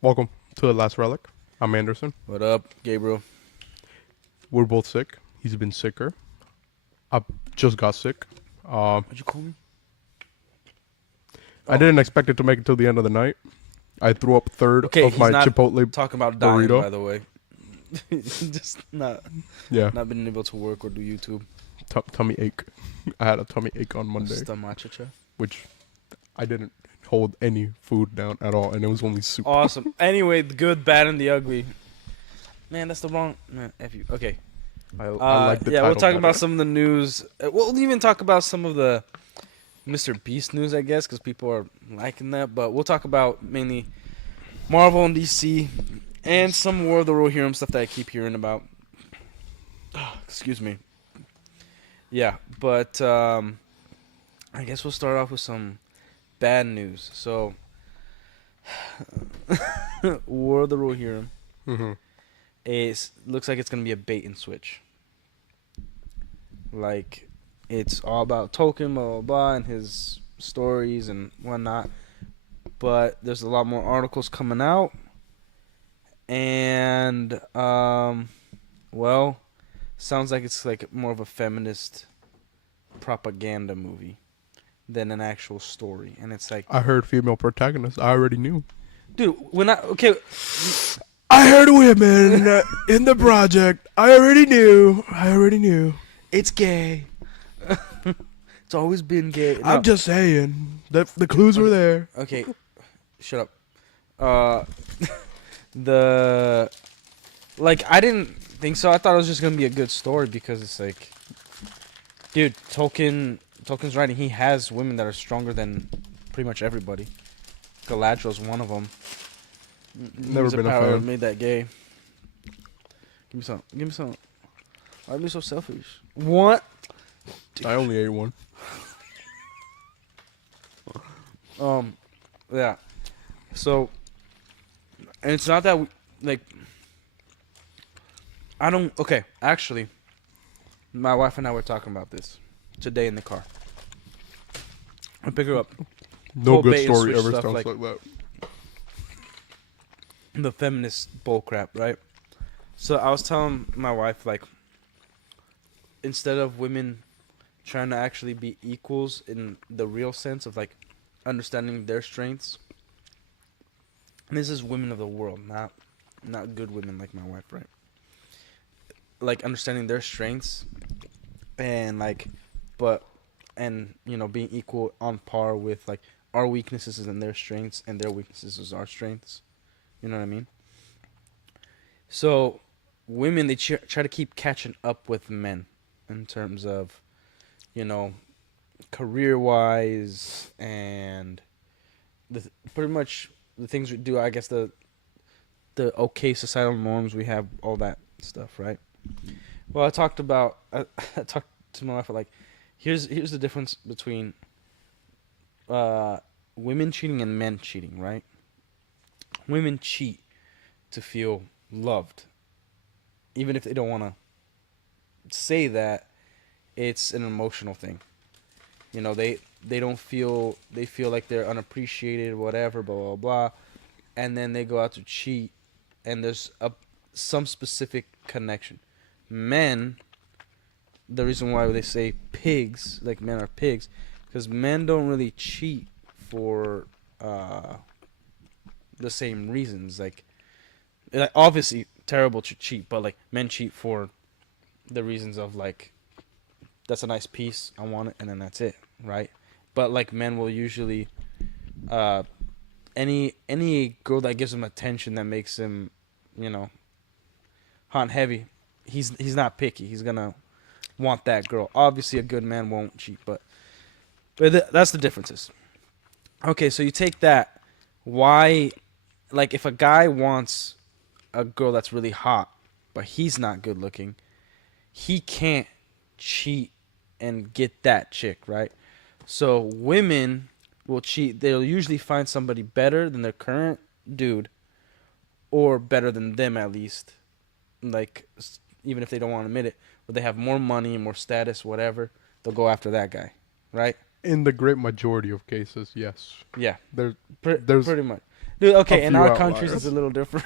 Welcome to The Last Relic. I'm Anderson. What up, Gabriel? We're both sick. He's been sicker. I just got sick. What'd you call me? I didn't expect it to make it till the end of the night. I threw up third Okay, of he's my not Chipotle talking about dying, burrito. by the way. Just not Yeah, being able to work or do YouTube. tummy ache. I had a tummy ache on Monday, Stomachicha. which I didn't hold any food down at all, and it was only soup. Awesome. Anyway, the good, bad, and the ugly. Man, that's the wrong. Man, F you. Okay. I like the yeah, title we'll talk better. about some of the news. We'll even talk about some of the Mr. Beast news, I guess, because people are liking that. But we'll talk about mainly Marvel and DC and some War of the Rohirrim stuff that I keep hearing about. Excuse me. Yeah, but I guess we'll start off with some bad news. So, War of the Rohirrim Mm-hmm. looks like it's gonna be a bait and switch. Like, it's all about Tolkien, blah blah blah, and his stories and whatnot. But there's a lot more articles coming out, and well, sounds like it's like more of a feminist propaganda movie than an actual story. And it's like, I heard female protagonist. I already knew. dude, okay, I heard women in the project. I already knew. it's gay. It's always been gay. No, I'm just saying that the clues were there. okay, shut up. The I didn't think so. I thought it was just gonna be a good story because it's like, dude, Tolkien's writing. He has women that are stronger than pretty much everybody. Galadriel's one of them. Never been a fan. Made that gay. Give me some. Give me some. Why are you so selfish? What? I only ate one. Yeah. So, and it's not that I don't. Okay, actually, my wife and I were talking about this today in the car. I pick her up. No Whole good bait and story switch ever stuff sounds like- like that. The feminist bullcrap, right? So I was telling my wife, like, instead of women trying to actually be equals in the real sense of like understanding their strengths, and this is women of the world, not good women like my wife, right? Like understanding their strengths and being equal on par with like our weaknesses and their strengths and their weaknesses is our strengths. You know what I mean? So, women, they try to keep catching up with men in terms of, career-wise and pretty much the things we do. I guess the okay societal norms we have, all that stuff, right? Well, I talked to my wife like, here's the difference between women cheating and men cheating, right? Women cheat to feel loved. Even if they don't want to say that, it's an emotional thing. They don't feel, they feel like they're unappreciated, whatever, blah, blah, blah. And then they go out to cheat, and there's some specific connection. Men, the reason why they say pigs, like men are pigs, because men don't really cheat for the same reasons. Like obviously terrible to cheat, but like men cheat for the reasons of like, that's a nice piece, I want it, and then that's it, right? But like men will usually any girl that gives him attention, that makes him, hot and heavy, he's not picky. He's gonna want that girl. Obviously a good man won't cheat, but that's the differences. Okay, so you take that. Why, like, if a guy wants a girl that's really hot, but he's not good looking, he can't cheat and get that chick, right? So women will cheat. They'll usually find somebody better than their current dude, or better than them at least. Like, even if they don't want to admit it, but they have more money, more status, whatever, they'll go after that guy, right? In the great majority of cases, yes. Yeah, There's pretty much. Dude, okay, A in few our countries outliers. it's a little different.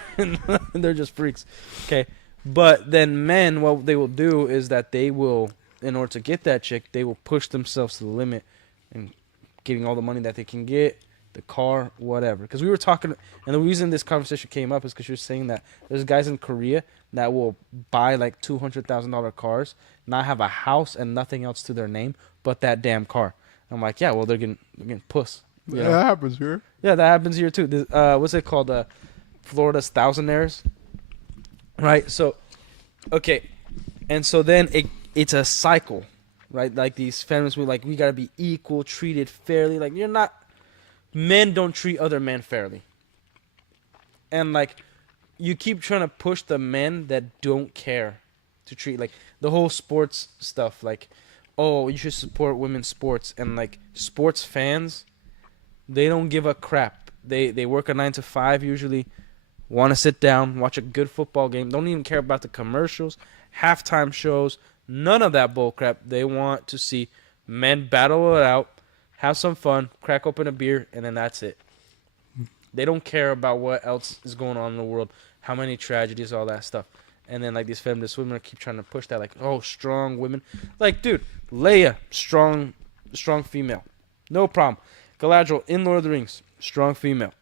They're just freaks. Okay. But then men, what they will do is that they will, in order to get that chick, they will push themselves to the limit and getting all the money that they can get, the car, whatever. Because we were talking, and the reason this conversation came up is because you were saying that there's guys in Korea that will buy like $200,000 cars, not have a house and nothing else to their name but that damn car. I'm like, yeah, well, they're getting puss. You Yeah, know? that happens here. Yeah, that happens here too. This, what's it called? Florida's thousandaires, right? So, okay, and so then it's a cycle, right? Like these feminists were like, we gotta be equal, treated fairly. Like you're not. Men don't treat other men fairly, and like you keep trying to push the men that don't care to treat like the whole sports stuff. Like, oh, you should support women's sports, and like sports fans. They don't give a crap. They work a 9 to 5 usually. Want to sit down, watch a good football game. Don't even care about the commercials, halftime shows, none of that bull crap. They want to see men battle it out, have some fun, crack open a beer, and then that's it. They don't care about what else is going on in the world, how many tragedies, all that stuff. And then like these feminist women keep trying to push that, like, oh, strong women. Like, dude, Leia, strong female, no problem. Galadriel in Lord of the Rings, strong female.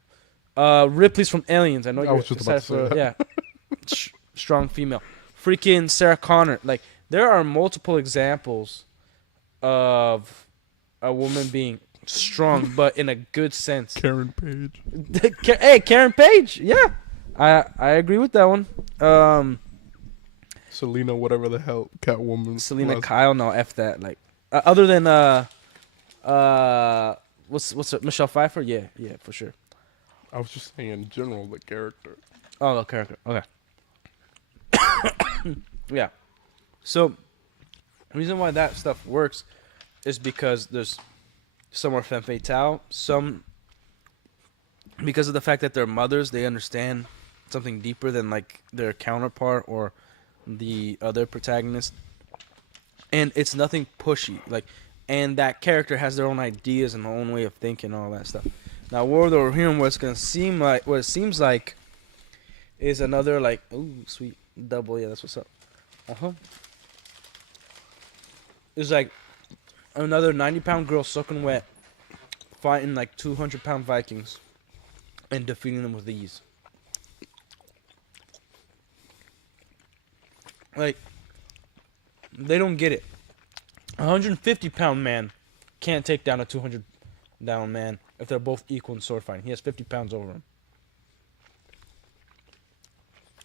Ripley's from Aliens. I know I you're was just about to say that. yeah, strong female. Freaking Sarah Connor. Like there are multiple examples of a woman being strong, but in a good sense. Karen Page. Hey, Karen Page. Yeah, I agree with that one. Selena, whatever the hell, Catwoman. Selena was. Kyle. No, f that. Like other than what's it, Michelle Pfeiffer? Yeah, for sure. I was just saying in general, the character. Oh, the character. Okay. Yeah. So, the reason why that stuff works is because there's some are femme fatale, some because of the fact that they're mothers, they understand something deeper than like their counterpart or the other protagonist. And it's nothing pushy. Like, and that character has their own ideas and their own way of thinking and all that stuff. Now, World Over Here, what it seems like, is another like, ooh, sweet double. Yeah, that's what's up. It's like another 90-pound girl soaking wet, fighting like 200-pound Vikings, and defeating them with ease. Like, they don't get it. A 150-pound man can't take down a 200-down man if they're both equal in sword fighting. He has 50 pounds over him.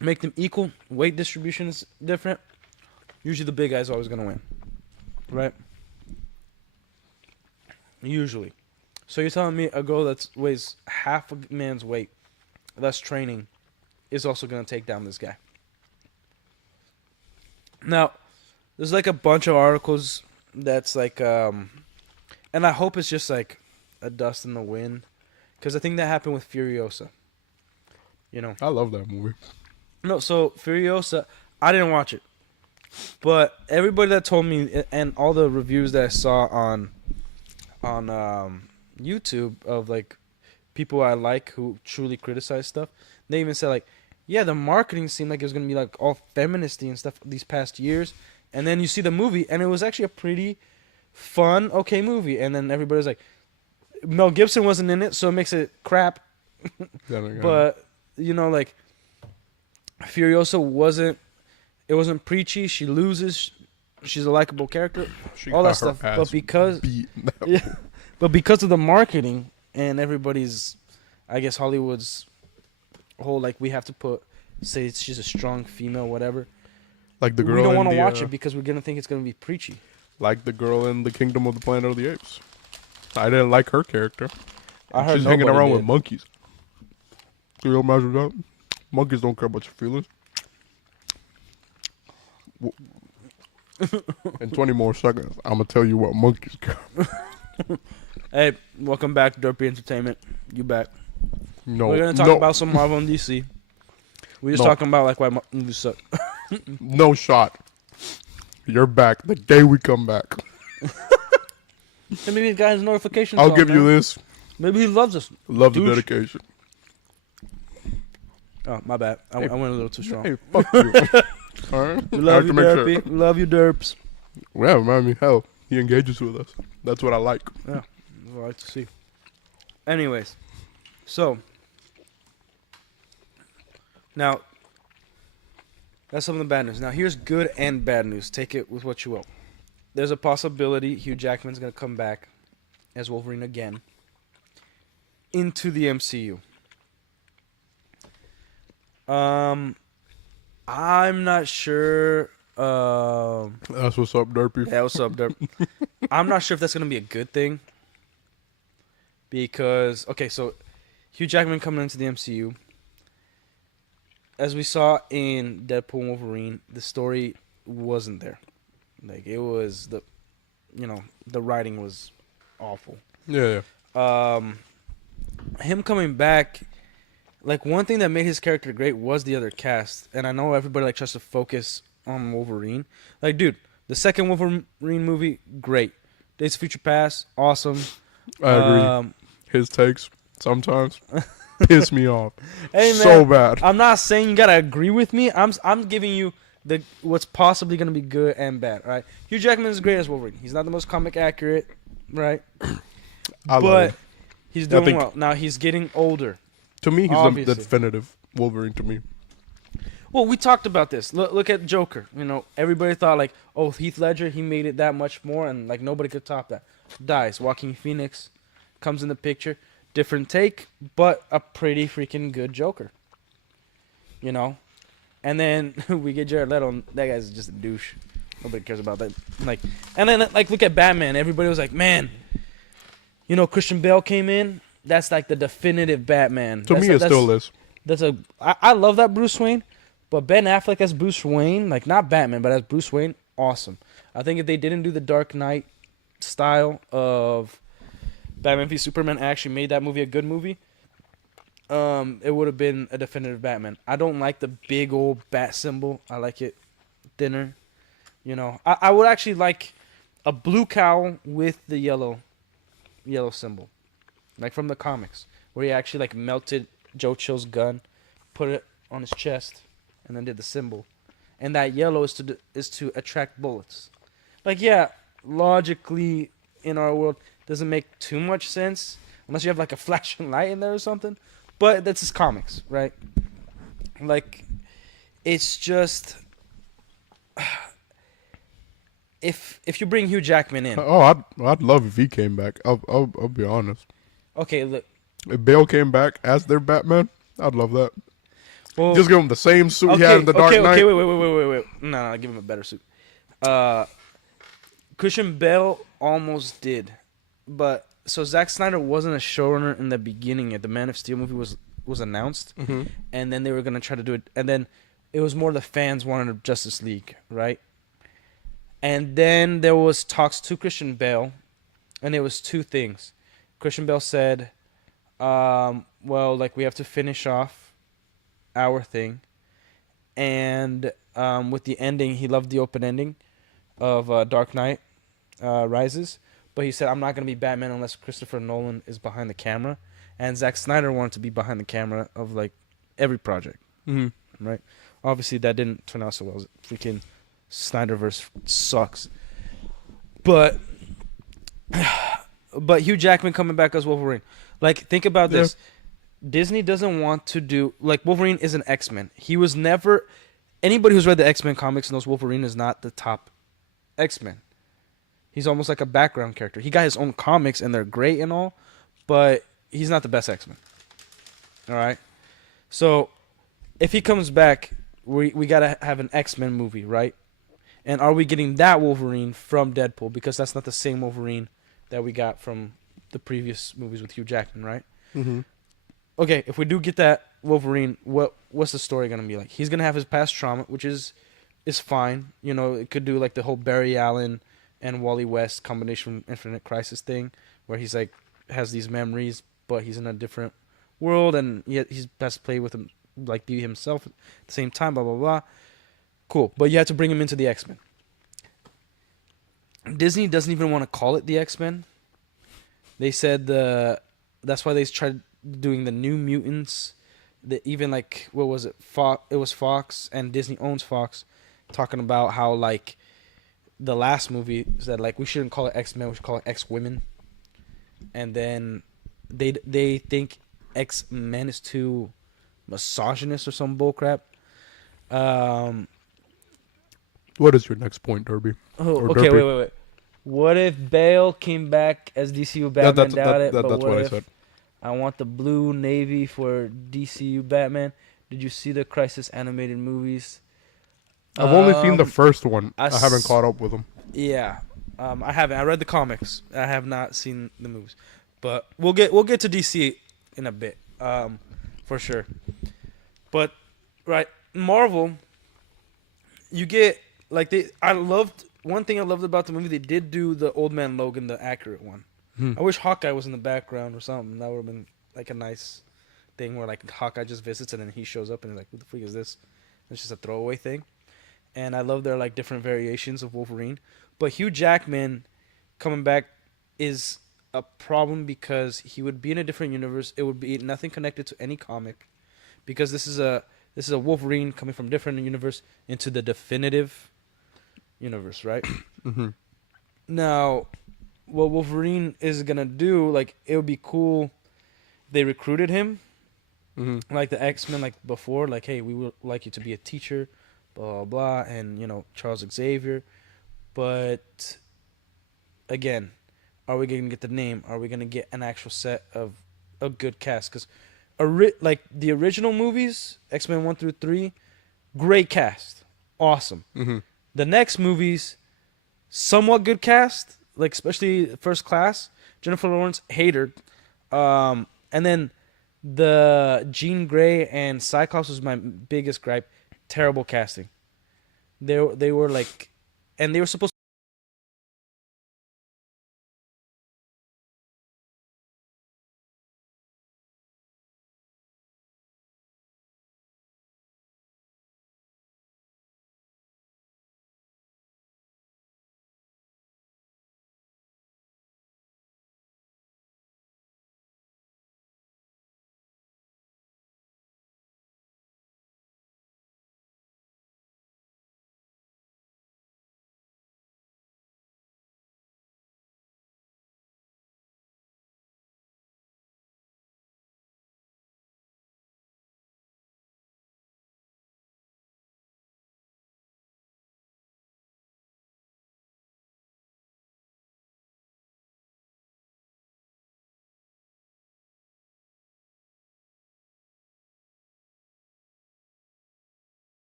Make them equal. Weight distribution is different. Usually the big guy's always going to win. Right? Usually. So you're telling me a girl that weighs half a man's weight, less training, is also going to take down this guy. Now, there's like a bunch of articles that's like, and I hope it's just like a dust in the wind, because I think that happened with Furiosa. You know. I love that movie. No, so Furiosa, I didn't watch it, but everybody that told me and all the reviews that I saw on YouTube of like people I like who truly criticize stuff, they even said like, yeah, the marketing seemed like it was gonna be like all feministy and stuff these past years, and then you see the movie and it was actually a pretty fun, okay movie, and then everybody's like, Mel Gibson wasn't in it, so it makes it crap. But you know, like Furiosa wasn't preachy. She loses. She's a likable character. All that stuff. But because of the marketing and everybody's, I guess Hollywood's whole like we have to say she's a strong female, whatever. Like the girl. We don't want to watch it because we're gonna think it's gonna be preachy. Like the girl in the Kingdom of the Planet of the Apes. I didn't like her character. I heard she's hanging nobody around did. with monkeys. Can you imagine that? Monkeys don't care about your feelings. In 20 more seconds, I'm going to tell you what monkeys care. Hey, welcome back to Derpy Entertainment. You back. No. We're going to talk about some Marvel and DC. We're just talking about like why movies suck. No shot. You're back the day we come back. And maybe the guy has notifications I'll on, give you man. this. Maybe he loves us. Love Douche. the dedication. Oh, my bad. I went a little too strong. Hey, fuck you. All right. We I love have you, to make sure. Derpy. We love you, Derps. Yeah, I mean, hell, he engages with us. That's what I like. That's what I like to see. Anyways, so now that's some of the bad news. Now here's good and bad news. Take it with what you will. There's a possibility Hugh Jackman's gonna come back as Wolverine again into the MCU. I'm not sure. That's what's up, Derpy. Yeah, what's up, Derp? I'm not sure if that's gonna be a good thing. Because so Hugh Jackman coming into the MCU. As we saw in Deadpool and Wolverine, the story wasn't there. Like it was the writing was awful. Yeah. Him coming back, like one thing that made his character great was the other cast, and I know everybody like tries to focus on Wolverine. Like, dude, the second Wolverine movie, great. Days of Future Past, awesome. I agree. His takes sometimes piss me off. Hey, man, so bad. I'm not saying you gotta agree with me. I'm giving you what's possibly gonna be good and bad. Right? Hugh Jackman is great as Wolverine. He's not the most comic accurate, right? I love But him. he's I doing think- well. Now he's getting older. To me, he's the obviously. definitive Wolverine to me. Well, we talked about this. Look at Joker. You know, everybody thought like, oh, Heath Ledger, he made it that much more, and like nobody could top that. Dies. Joaquin Phoenix comes in the picture. Different take, but a pretty freaking good Joker. You know, and then we get Jared Leto. And that guy's just a douche. Nobody cares about that. Like, and then like look at Batman. Everybody was like, man, you know, Christian Bale came in. That's like the definitive Batman. To me, it still is. I love that Bruce Wayne, but Ben Affleck as Bruce Wayne, like not Batman, but as Bruce Wayne, awesome. I think if they didn't do the Dark Knight style of Batman v Superman, actually made that movie a good movie, it would have been a definitive Batman. I don't like the big old bat symbol. I like it thinner. You know, I would actually like a blue cowl with the yellow symbol, like from the comics, where he actually like melted Joe Chill's gun, put it on his chest, and then did the symbol. And that yellow is to attract bullets. Like, yeah, logically in our world doesn't make too much sense unless you have like a flashing light in there or something. But that's his comics, right? Like, it's just if you bring Hugh Jackman in, Oh, I'd love if he came back. I'll be honest. okay, look. If Bale came back as their Batman, I'd love that. Well, Just give him the same suit he had in the Dark Knight. Okay, wait. No, give him a better suit. Christian Bale almost did, but so Zack Snyder wasn't a showrunner in the beginning yet. The Man of Steel movie was announced, Mhm. and then they were gonna try to do it, and then it was more the fans wanted a Justice League, right? And then there was talks to Christian Bale, and it was two things. Christian Bale said, well, like we have to finish off our thing, and with the ending, he loved the open ending of Dark Knight Rises, but he said, I'm not going to be Batman unless Christopher Nolan is behind the camera, and Zack Snyder wanted to be behind the camera of like every project, Mhm. right? Obviously, that didn't turn out so well. Freaking Snyderverse sucks, but Hugh Jackman coming back as Wolverine. Like, think about this. Disney doesn't want to do... Like, Wolverine is an X-Men. He was never... Anybody who's read the X-Men comics knows Wolverine is not the top X-Men. He's almost like a background character. He got his own comics, and they're great and all, but he's not the best X-Men. All right? So, if he comes back, we got to have an X-Men movie, right? And are we getting that Wolverine from Deadpool? Because that's not the same Wolverine that we got from the previous movies with Hugh Jackman, right? Mhm. Okay, if we do get that Wolverine, what's the story gonna be like? He's gonna have his past trauma, which is fine. You know, it could do like the whole Barry Allen and Wally West combination Infinite Crisis thing, where he's like has these memories, but he's in a different world, and yet he's best play with him, like be himself at the same time. Blah blah blah. Cool, but you have to bring him into the X-Men. Disney doesn't even want to call it the X-Men. They said that's why they tried doing the New Mutants even like what was it? It was Fox, and Disney owns Fox, talking about how like the last movie said like we shouldn't call it X-Men, we should call it X-Women, and then they think X-Men is too misogynist or some bullcrap. What is your next point, Derby? Oh, Or okay, Derpy? wait. What if Bale came back as DCU Batman? Doubt it. But That's what what I if said. I want the blue navy for DCU Batman? Did you see the Crisis animated movies? I've only seen the first one. I I haven't caught up with them. Yeah, I haven't. I read the comics. I have not seen the movies, but we'll get to DC in a bit, for sure. But right, Marvel, you get like they. I loved one thing I loved about the movie. They did do the Old Man Logan, the accurate one. I wish Hawkeye was in the background or something. That would have been like a nice thing where like Hawkeye just visits and then he shows up and you're like, who the freak is this? It's just a throwaway thing. And I love their like different variations of Wolverine. But Hugh Jackman coming back is a problem because he would be in a different universe. It would be nothing connected to any comic, because this is a Wolverine coming from a different universe into the definitive universe, right? Mm-hmm. Now, what Wolverine is gonna do, like, it would be cool. They recruited him, Mm-hmm. like the X-Men, like before, like, hey, we would like you to be a teacher, blah blah blah, and Charles Xavier. But again, are we gonna get the name? Are we gonna get an actual set of a good cast? Because like the original movies, X-Men 1 through 3, great cast, awesome. Mm-hmm. The next movies, somewhat good cast, like especially First Class, Jennifer Lawrence, hated. And then the Jean Grey and Cyclops was my biggest gripe. Terrible casting. They were like, and they were supposed.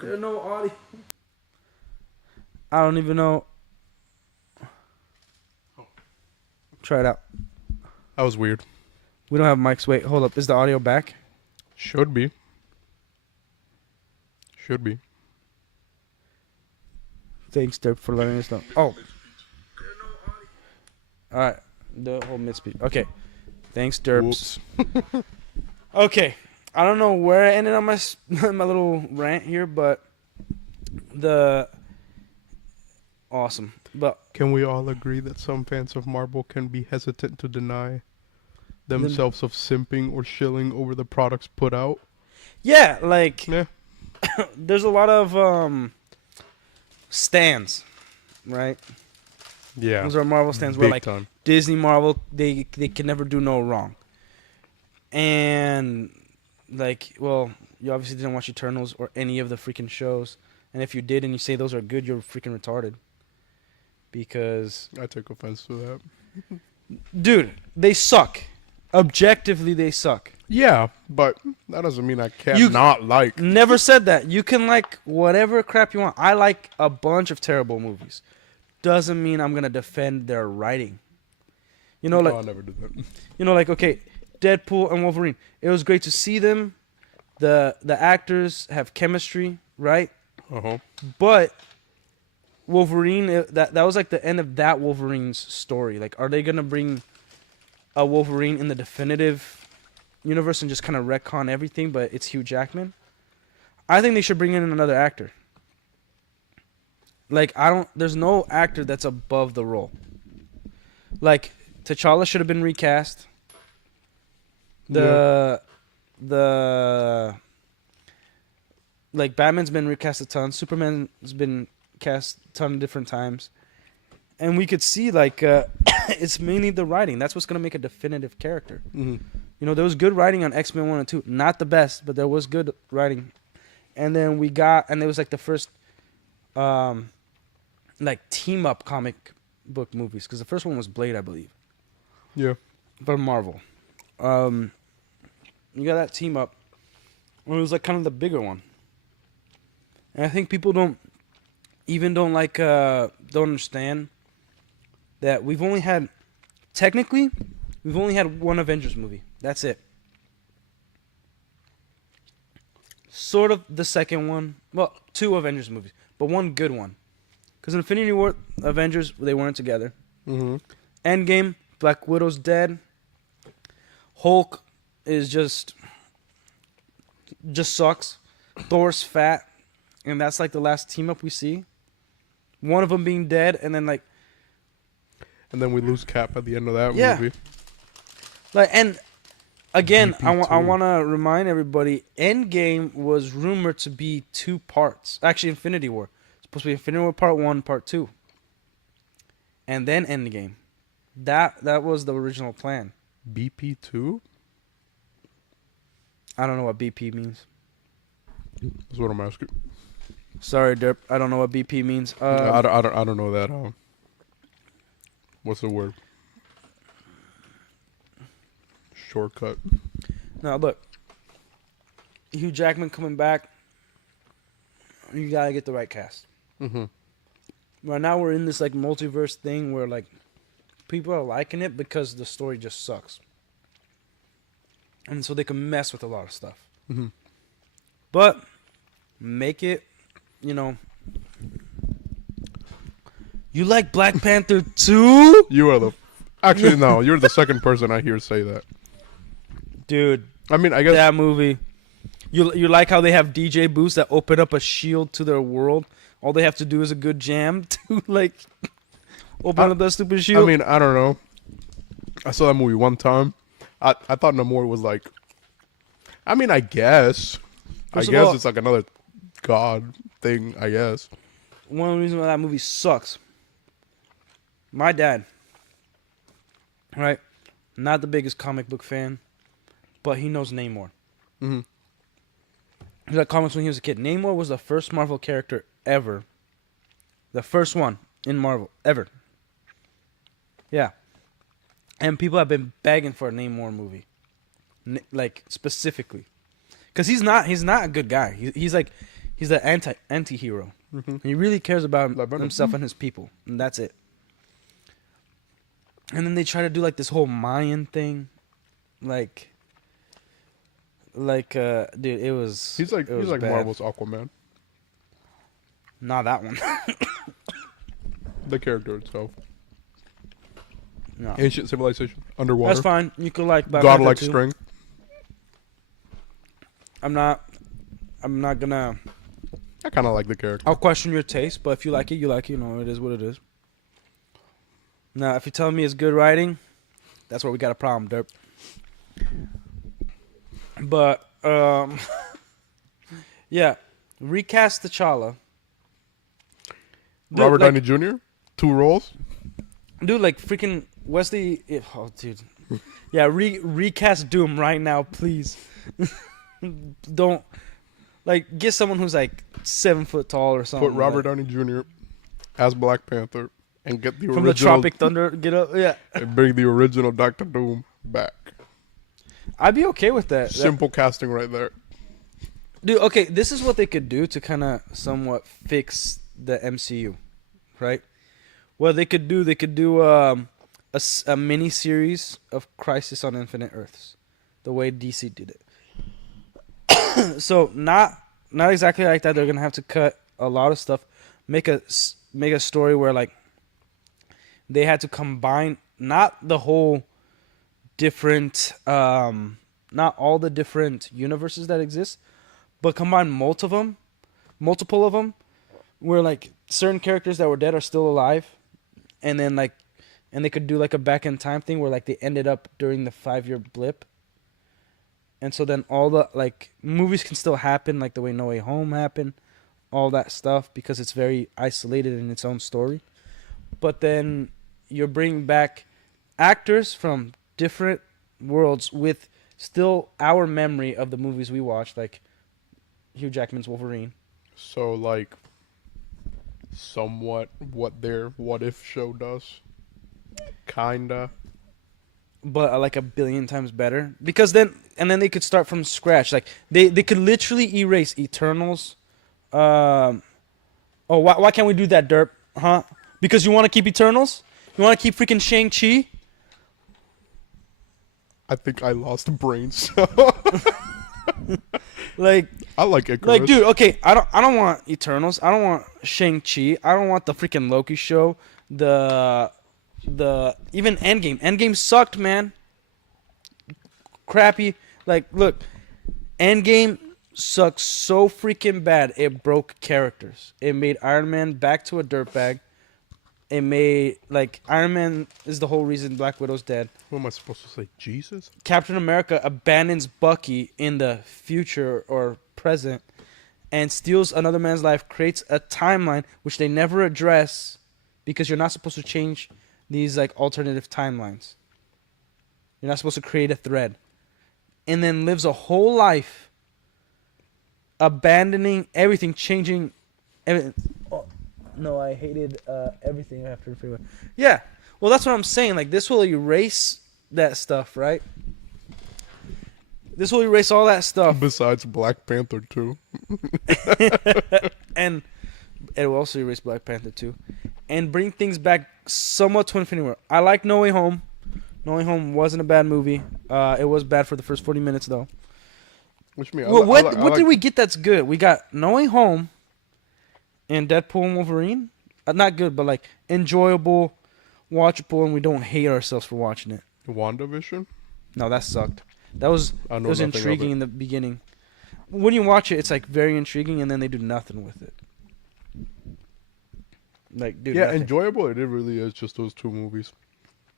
There's no audio. I don't even know. Try it out. That was weird. We don't have mics. Wait, hold up. Is the audio back? Should be. Should be. Thanks, Derp, for letting us know. Oh. All right. The whole mid speech. Okay. Thanks, Derps. Whoops. Okay. I don't know where I ended on my my little rant here, but awesome. But Can we all agree that some fans of Marvel can be hesitant to deny themselves of simping or shilling over the products put out? yeah, like Yeah. there's a lot of stands, right? Yeah. Those are Marvel stands where Big like time. Disney, Marvel, they can never do no wrong. And like, well, you obviously didn't watch Eternals or any of the freaking shows. And if you did and you say those are good, you're freaking retarded. Because, I take offense to that. dude, they suck. Objectively, they suck. Yeah, but that doesn't mean I can't You- not like. Never said that. You can like whatever crap you want. I like a bunch of terrible movies. Doesn't mean I'm gonna defend their writing. You know, like No, I never did that. like okay, Deadpool and Wolverine. It was great to see them. The actors have chemistry, right? Uh-huh. But Wolverine, that was like the end of that Wolverine's story. Like, are they gonna bring a Wolverine in the definitive universe and just kind of retcon everything, but it's Hugh Jackman. I think they should bring in another actor. Like, there's no actor that's above the role. Like, T'Challa should have been recast. Like, Batman's been recast a ton. Superman's been cast a ton of different times. And we could see, like, it's mainly the writing. That's what's going to make a definitive character. Mm-hmm. You know, there was good writing on X-Men 1 and 2. Not the best, but there was good writing. And then it was like the first, like, team-up comic book movies. Because the first one was Blade, I believe. Yeah. From Marvel. You got that team-up. It was, like, kind of the bigger one. And I think people don't understand that we've only had one Avengers movie. That's it. Sort of the second one. Well, 2 Avengers movies, but one good one. Because Infinity War, Avengers, they weren't together. Mm-hmm. Endgame, Black Widow's dead. Hulk is just sucks. Thor's fat. And that's like the last team up we see. One of them being dead, and then we lose Cap at the end of that movie. And again, I BP2. want to remind everybody, Endgame was rumored to be 2 parts. Actually, Infinity War. It's supposed to be Infinity War Part 1, Part 2. And then Endgame. That was the original plan. BP2? I don't know what BP means. That's what I'm asking. Sorry, Derp. I don't know what BP means. I don't know that. What's the word? Shortcut. Now, look. Hugh Jackman coming back. You got to get the right cast. Mm-hmm. Right now, we're in this, like, multiverse thing where, like, people are liking it because the story just sucks. And so they can mess with a lot of stuff. Mm-hmm. But make it, you know. You like Black Panther 2? You are actually, no, you're the second person I hear say that. Dude. I mean, I guess. That movie. You like how they have DJ booths that open up a shield to their world? All they have to do is a good jam to, like, open up that stupid shield. I mean, I don't know. I saw that movie one time. I thought Namor was like. I mean, I guess. First of all, it's like another god thing, I guess. One of the reasons why that movie sucks. My dad, right? Not the biggest comic book fan, but he knows Namor. Mm-hmm. He got comics when he was a kid. Namor was the first Marvel character ever. The first one in Marvel ever. Yeah. And people have been begging for a Namor movie. Like, specifically. Because he's not a good guy. He's the anti-hero. Mm-hmm. He really cares about himself and his people. And that's it. And then they try to do, like, this whole Mayan thing. Like, dude, it was. He's like bad. Marvel's Aquaman. Not that one. The character itself. No. Ancient civilization, underwater. That's fine. You could like Black Godlike Panther too. strength. I'm not gonna. I kind of like the character. I'll question your taste, but if you like it, you like it. You know, it is what it is. Now, if you're telling me it's good writing, that's where we got a problem, Derp. But yeah, recast T'Challa. Robert Downey Jr. 2 roles. Dude, like freaking Wesley. Oh, dude. Yeah, recast Doom right now, please. Don't get someone who's like 7 foot tall or something. Put Robert Downey Jr. as Black Panther and get the from original. the Tropic Thunder. Get up, yeah. And bring the original Doctor Doom back. I'd be okay with that. Simple casting right there. Dude, okay, this is what they could do to kind of somewhat fix the MCU, right? What they could do a mini series of Crisis on Infinite Earths, the way DC did it. So not exactly like that. They're gonna have to cut a lot of stuff, make a story where like they had to combine not the whole different, not all the different universes that exist, but combine multiple of them, where like certain characters that were dead are still alive, and then like, and they could do like a back in time thing where like they ended up during the 5-year blip, and so then all the like movies can still happen like the way No Way Home happened, all that stuff because it's very isolated in its own story, but then you're bringing back actors from different worlds with still our memory of the movies we watched, like Hugh Jackman's Wolverine. So like, somewhat what their What If show does, kinda. But like a billion times better because then they could start from scratch. Like they could literally erase Eternals. Oh, why can't we do that, Derp? Huh? Because you want to keep Eternals? You want to keep freaking Shang-Chi? I think I lost brains. Like, I like Icarus. like, dude. Okay, I don't want Eternals. I don't want Shang-Chi. I don't want the freaking Loki show. The even Endgame. Endgame sucked, man. Crappy. Like, look, Endgame sucks so freaking bad. It broke characters. It made Iron Man back to a dirtbag. It made like Iron Man is the whole reason Black Widow's dead. What am I supposed to say? Jesus? Captain America abandons Bucky in the future or present and steals another man's life, creates a timeline which they never address because you're not supposed to change these like alternative timelines. You're not supposed to create a thread. And then lives a whole life abandoning everything, changing everything. Oh, no, I hated everything after the freeway. Yeah. Well, that's what I'm saying. Like, this will erase that stuff, right? This will erase all that stuff. Besides Black Panther 2. And it will also erase Black Panther 2. And bring things back somewhat to Infinity War. I like No Way Home. No Way Home wasn't a bad movie. It was bad for the first 40 minutes, though. Which means Well, what did we get that's good? We got No Way Home and Deadpool and Wolverine. Not good, but like enjoyable, watchable, and we don't hate ourselves for watching it. WandaVision? No, that sucked. That was I know it was nothing of intriguing it. in the beginning. When you watch it, it's like very intriguing, and then they do nothing with it. Like, dude, Yeah, nothing. enjoyable. It really is just those two movies.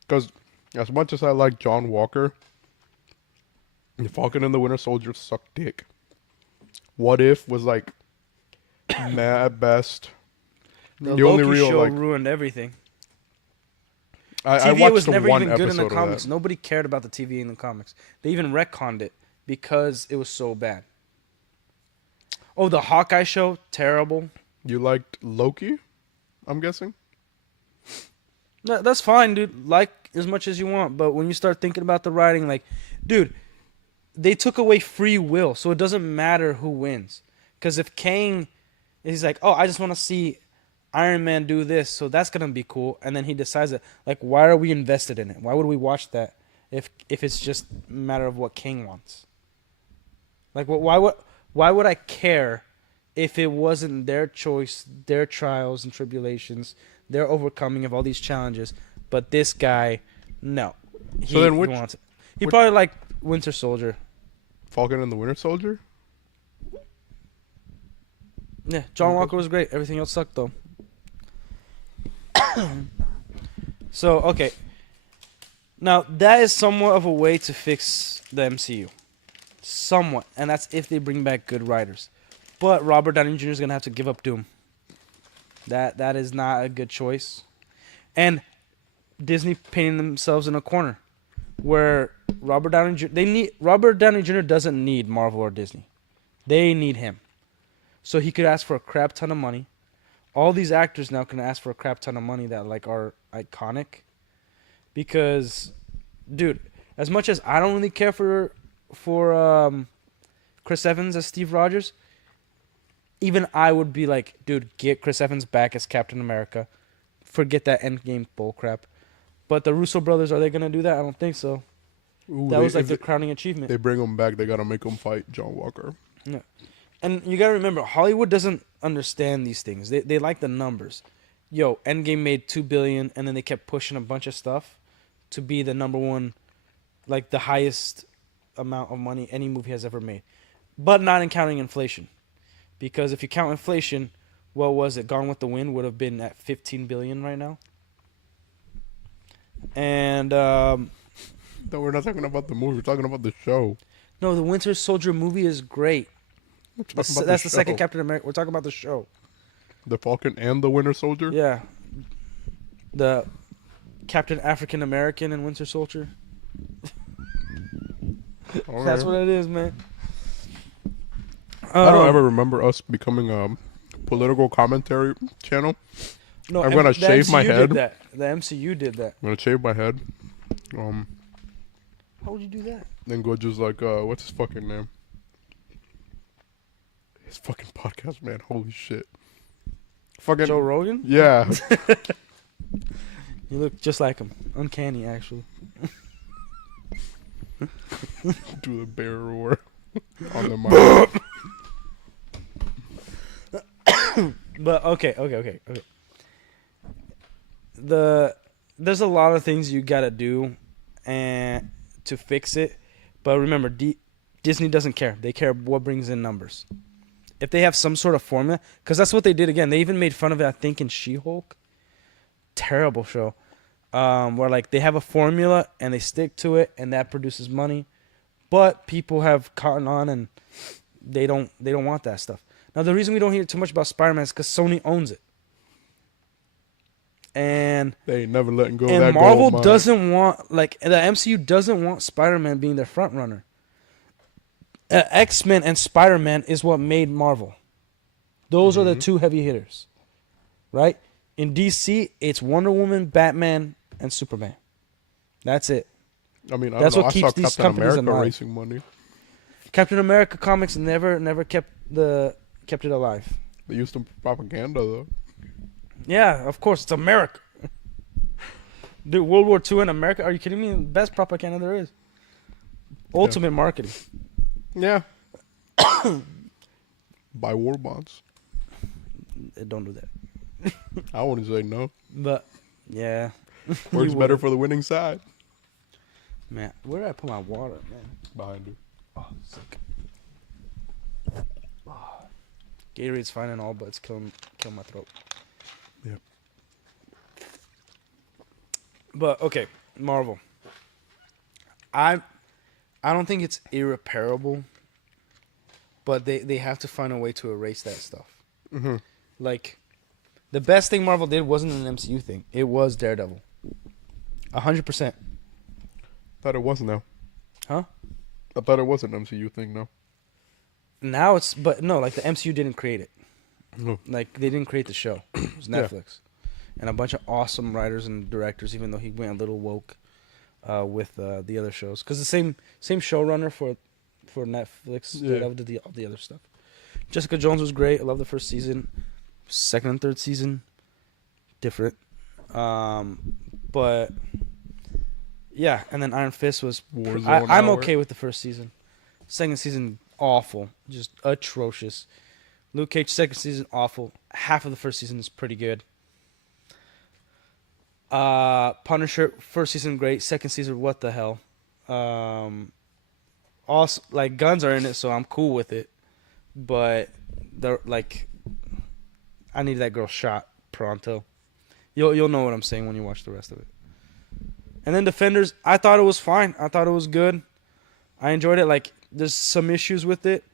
Because as much as I like John Walker, The Falcon and the Winter Soldier sucked dick. What If was like meh at best. The the Loki only real, show like- ruined everything. I TVA watched was the never one even good in the episode of comics. that. Nobody cared about the TVA in the comics. They even retconned it because it was so bad. Oh, the Hawkeye show, terrible. You liked Loki, I'm guessing? No, that's fine, dude. Like as much as you want, but when you start thinking about the writing, like, dude, they took away free will, so it doesn't matter who wins. Because if Kang, he's like, oh, I just want to see Iron Man do this, so that's gonna be cool, and then he decides that, like, why are we invested in it? Why would we watch that if it's just a matter of what Kang wants? Like, why would I care if it wasn't their choice, their trials and tribulations, their overcoming of all these challenges? But this guy, no. So then which- he wants it. He which- probably like Winter Soldier. Falcon and the Winter Soldier? Yeah, John Walker was great. Everything else sucked though. So, okay. Now, that is somewhat of a way to fix the MCU. Somewhat. And that's if they bring back good writers. But Robert Downey Jr. is going to have to give up Doom. That is not a good choice. And Disney painting themselves in a corner where Robert Downey Jr. Robert Downey Jr. doesn't need Marvel or Disney. They need him. So he could ask for a crap ton of money. All these actors now can ask for a crap ton of money that like are iconic. Because, dude, as much as I don't really care for Chris Evans as Steve Rogers, even I would be like, dude, get Chris Evans back as Captain America. Forget that Endgame bullcrap. But the Russo brothers, are they gonna do that? I don't think so. Ooh, That was like if their crowning achievement. they bring him back, they gotta make him fight John Walker. And you gotta remember, Hollywood doesn't understand these things. They like the numbers. Yo, Endgame made $2 billion, and then they kept pushing a bunch of stuff to be the number one like the highest amount of money any movie has ever made, but not in counting inflation, because if you count inflation, what was it? Gone with the Wind would have been at 15 billion right now. And No, we're not talking about the movie. We're talking about the show. no, the Winter Soldier movie is great. We're talking about That's the second show. Captain America. We're talking about the show. The Falcon and the Winter Soldier. Yeah, the Captain African American and Winter Soldier. Okay. That's what it is, man. I don't ever remember us becoming a political commentary channel. No, I'm gonna the shave my MCU head. Did that. The MCU did that. I'm gonna shave my head. How would you do that? Then go just like what's his fucking name? His fucking podcast, man. Holy shit. Fucking Joe Rogan? yeah. You look just like him. Uncanny, actually. Do the bear roar on the mic. But okay. There's a lot of things you gotta do, and to fix it. But remember, Disney doesn't care. They care what brings in numbers. If they have some sort of formula, because that's what they did again. They even made fun of it, I think, in She-Hulk. Terrible show. Where like they have a formula and they stick to it, and that produces money. But people have caught on, and they don't want that stuff. Now the reason we don't hear too much about Spider-Man is because Sony owns it, and They ain't never letting go of that Marvel gold mine. doesn't want, like, the MCU doesn't want Spider-Man being their front runner. X-Men and Spider-Man is what made Marvel. Those are the two heavy hitters, right? In DC, it's Wonder Woman, Batman, and Superman. That's it. I mean, I That's don't know. what I keeps saw these Captain companies America alive. racing money. Captain America comics never kept it alive. They used them for propaganda though. Yeah, of course, it's America. Dude, World War II in America? Are you kidding me? Best propaganda there is. Ultimate marketing. Yeah. Buy war bonds. Don't do that. I wouldn't say no. But yeah, Works You better would. for the winning side. man. Where did I put my water, man? Behind you. Oh, sick. Gatorade's fine and all, but it's killing my throat. Yep. But okay, Marvel. I don't think it's irreparable, but they have to find a way to erase that stuff. Mm-hmm. Like, the best thing Marvel did wasn't an MCU thing. It was Daredevil. 100%. Thought it wasn't though. Huh? I thought it was an MCU thing though. Now it's, but no, like the MCU didn't create it. No. Like, they didn't create the show. It was Yeah. Netflix. And a bunch of awesome writers and directors, even though he went a little woke with the other shows. Because the same showrunner for Netflix Yeah. did the other stuff. Jessica Jones was great. I love the first season. Second and third season, different. But yeah, and then Iron Fist was. Warzone I'm hour. okay with the first season. Second season, awful, just atrocious. Luke Cage second season, awful. Half of the first season is pretty good. Punisher first season great. Second season, what the hell? Also, like, guns are in it, so I'm cool with it. But they're like, I need that girl shot pronto. You'll know what I'm saying when you watch the rest of it. And then Defenders, I thought it was fine. I thought it was good. I enjoyed it. Like, there's some issues with it.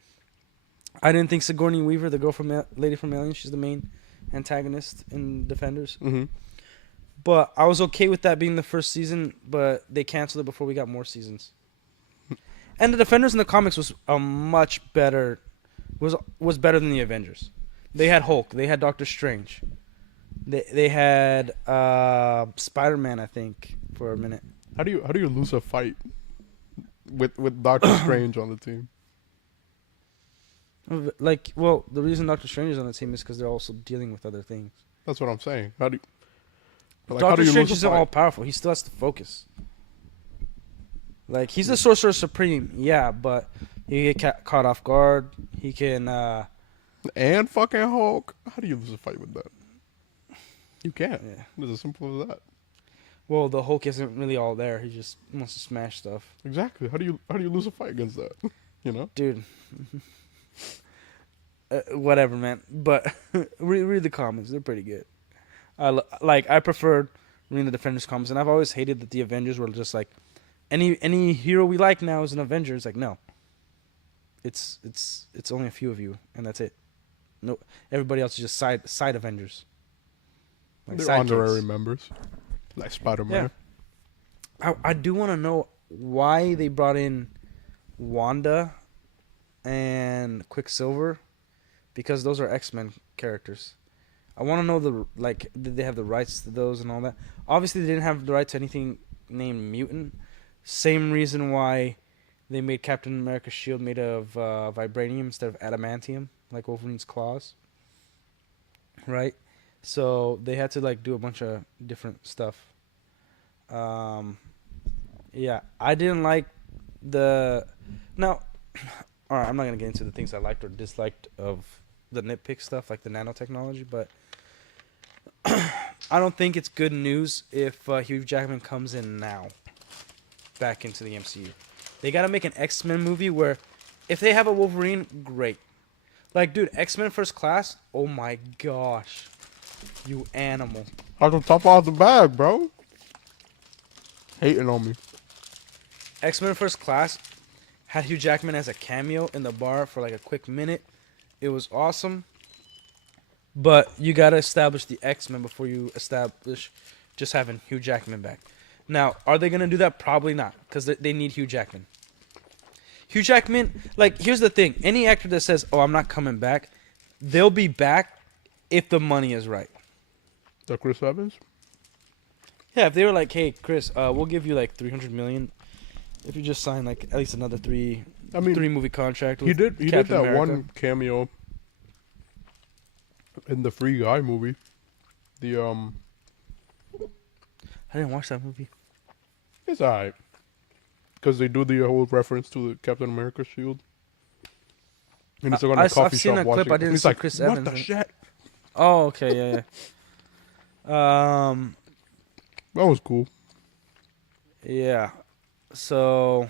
I didn't think Sigourney Weaver, the girl from Lady from Alien, she's the main antagonist in Defenders. Mm-hmm. But I was okay with that being the first season, but they canceled it before we got more seasons. And the Defenders in the comics was a much better, was better than the Avengers. They had Hulk, they had Doctor Strange, they had Spider-Man, I think, for a minute. How do you lose a fight with Doctor Strange on the team? Like, well, the reason Doctor Strange is on the team is because they're also dealing with other things. That's what I'm saying. How do you Doctor Strange lose a isn't fight? all powerful. He still has to focus. Like, he's the Sorcerer Supreme, yeah, but he get caught off guard. He can. And fucking Hulk. How do you lose a fight with that? You can't. Yeah. It's as simple as that. Well, the Hulk isn't really all there. He just wants to smash stuff. Exactly. How do you lose a fight against that? You know. Dude. Whatever, man. But read the comics. They're pretty good. I preferred reading the Defenders comics, and I've always hated that the Avengers were just like any hero we like now is an Avenger. It's like no. It's only a few of you, and that's it. No, everybody else is just side Avengers. Like They're sidekicks. honorary members, like Spider-Man. I do want to know why they brought in Wanda and Quicksilver, because those are X-Men characters. I want to know did they have the rights to those and all that? Obviously, they didn't have the right to anything named mutant. Same reason why they made Captain America's shield made of vibranium instead of adamantium, like Wolverine's claws. Right? So they had to like do a bunch of different stuff. Yeah, I didn't like the. Now, all right, I'm not gonna get into the things I liked or disliked of the nitpick stuff, like the nanotechnology, but I don't think it's good news if Hugh Jackman comes in now, back into the MCU. They gotta make an X-Men movie where, if they have a Wolverine, great. Like, dude, X-Men First Class, oh my gosh, you animal. How to top off the bag, bro? Hating on me. X-Men First Class had Hugh Jackman as a cameo in the bar for like a quick minute. It was awesome. But you gotta establish the X-Men before you establish just having Hugh Jackman back. Now, are they gonna do that? Probably not, because they need Hugh Jackman. Hugh Jackman, like, here's the thing. Any actor that says, oh, I'm not coming back, they'll be back if the money is right. The Chris Evans? Yeah, if they were like, hey, Chris, we'll give you like $300 million if you just sign like at least another three movie contract. He did that America. one cameo in the Free Guy movie. The I didn't watch that movie. it's alright. Because they do the whole reference to the Captain America shield. And it's like on a coffee I've seen shop a clip. watching. I didn't He's see like, Chris what Evans. the shit? Oh, okay, yeah. That was cool. Yeah. So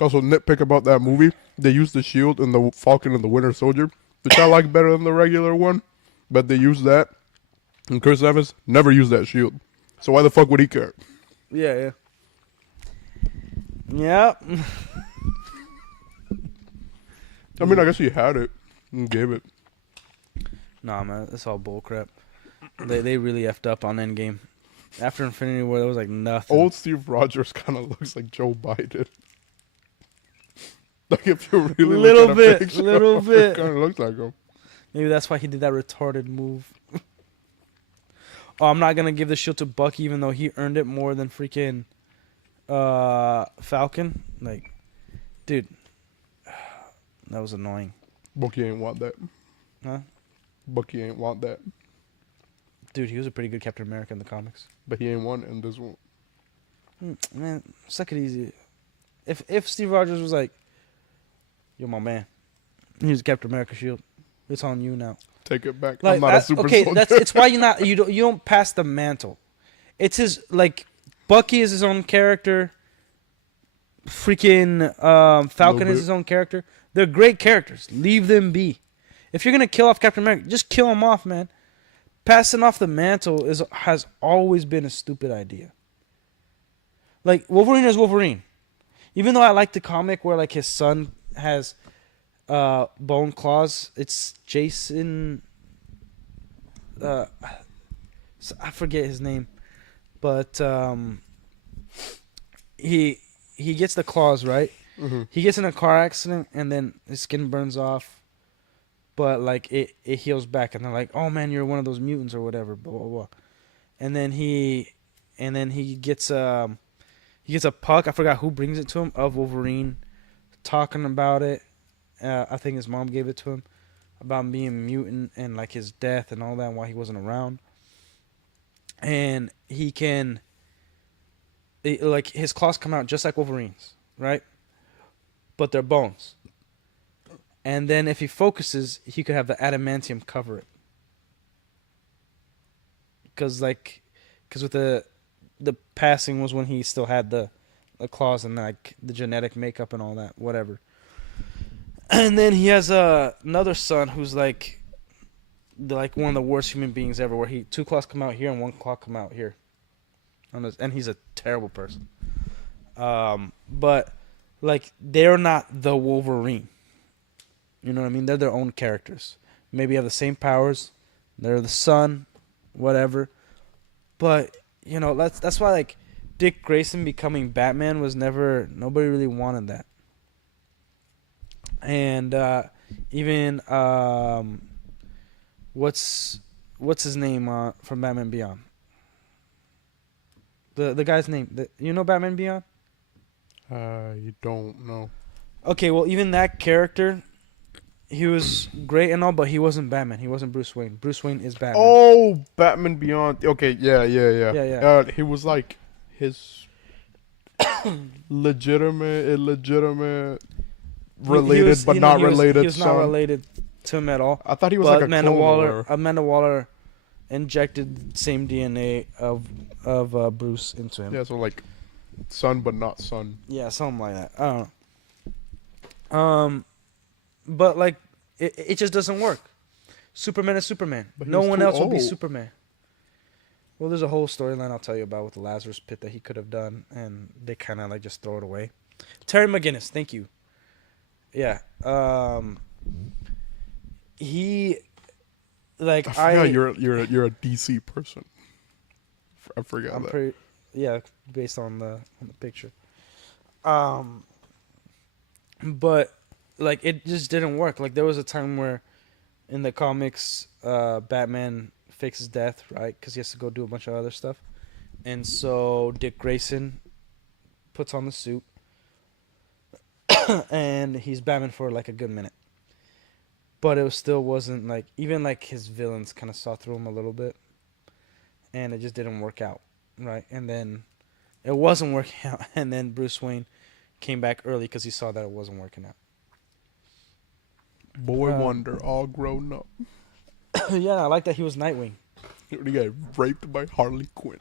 Also, nitpick about that movie. They used the shield and the Falcon and the Winter Soldier, which I like better than the regular one. But they used that. And Chris Evans never used that shield. So why the fuck would he care? yeah. Yep. I mean, I guess he had it and gave it. Nah, man, that's all bullcrap. They really effed up on Endgame. After Infinity War, there was like nothing. Old Steve Rogers kind of looks like Joe Biden. Like if you really Little look at a bit, picture, little bit. it kind of looks like him. Maybe that's why he did that retarded move. Oh, I'm not gonna give the shield to Bucky, even though he earned it more than freaking Falcon. Like, dude, that was annoying. Bucky ain't want that. Huh? Bucky ain't want that. Dude, he was a pretty good Captain America in the comics. But he ain't want it in this one. Man, suck it easy. If Steve Rogers was like, "You're my man," here's Captain America shield. It's on you now. Take it back. Like, I'm not a super okay, soldier. it's why you don't pass the mantle. It's his, like, Bucky is his own character. Freaking Falcon Little is bit. his own character. They're great characters. Leave them be. If you're gonna kill off Captain America, just kill him off, man. Passing off the mantle has always been a stupid idea. Like, Wolverine is Wolverine. Even though I like the comic where like his son has bone claws, it's Jason. I forget his name, but he gets the claws, right. Mm-hmm. He gets in a car accident and then his skin burns off, but like it heals back, and they're like, "Oh man, you're one of those mutants or whatever." Blah blah blah. And then he gets a puck. I forgot who brings it to him, of Wolverine, talking about it. I think his mom gave it to him, about being a mutant and like his death and all that, and why he wasn't around. And he can, like, his claws come out just like Wolverine's, right? But they're bones. And then if he focuses, he could have the adamantium cover it. Because because with the passing was when he still had the claws and like the genetic makeup and all that, whatever. And then he has another son who's like one of the worst human beings ever, where two claws come out here and one claw come out here, and he's a terrible person. But like they're not the Wolverine. You know what I mean? They're their own characters. Maybe have the same powers. They're the son, whatever. But you know that's why like Dick Grayson becoming Batman was never, nobody really wanted that. And even what's his name from Batman Beyond? The guy's name. You know Batman Beyond? You don't know. Okay, well even that character, he was great and all, but he wasn't Batman. He wasn't Bruce Wayne. Bruce Wayne is Batman. Oh, Batman Beyond. Okay, yeah. Yeah. He was like his illegitimate, related but not related. He was not related to him at all. I thought he was But like a Amanda clone Waller. or- Amanda Waller injected the same DNA of Bruce into him. Yeah, so like son but not son. Yeah, something like that. I don't know. But like it just doesn't work. Superman is Superman. But he No was one too else will be old. Superman. Well, there's a whole storyline I'll tell you about with the Lazarus Pit that he could have done, and they kind of like just throw it away. Terry McGinnis, thank you. Yeah. He like I forgot you're a DC person. I forgot I'm that. pretty, yeah, based on the picture. But like it just didn't work. Like there was a time where, in the comics, Batman fakes his death, right? Because he has to go do a bunch of other stuff, and so Dick Grayson puts on the suit, and he's Batman for like a good minute. But it still wasn't like, even like his villains kind of saw through him a little bit, and it just didn't work out, right? And then it wasn't working out, and then Bruce Wayne came back early because he saw that it wasn't working out. Boy Wonder, all grown up. Yeah, I like that he was Nightwing. He got raped by Harley Quinn.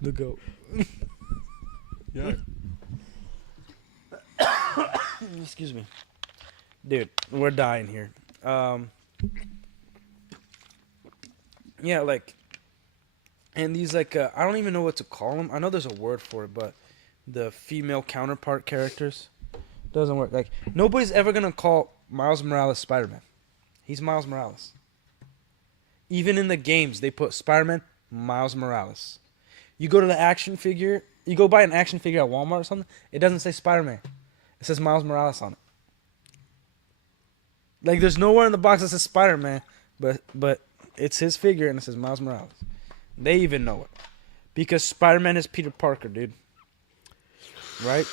The goat. Yeah. Excuse me. Dude, we're dying here. Yeah, like, and these like, I don't even know what to call them. I know there's a word for it, but the female counterpart characters doesn't work. Like, nobody's ever gonna call Miles Morales Spider-Man. He's Miles Morales. Even in the games, they put Spider-Man, Miles Morales. You go to the action figure, you go buy an action figure at Walmart or something, it doesn't say Spider-Man. It says Miles Morales on it. Like, there's nowhere in the box that says Spider-Man, but it's his figure and it says Miles Morales. They even know it. Because Spider-Man is Peter Parker, dude. Right?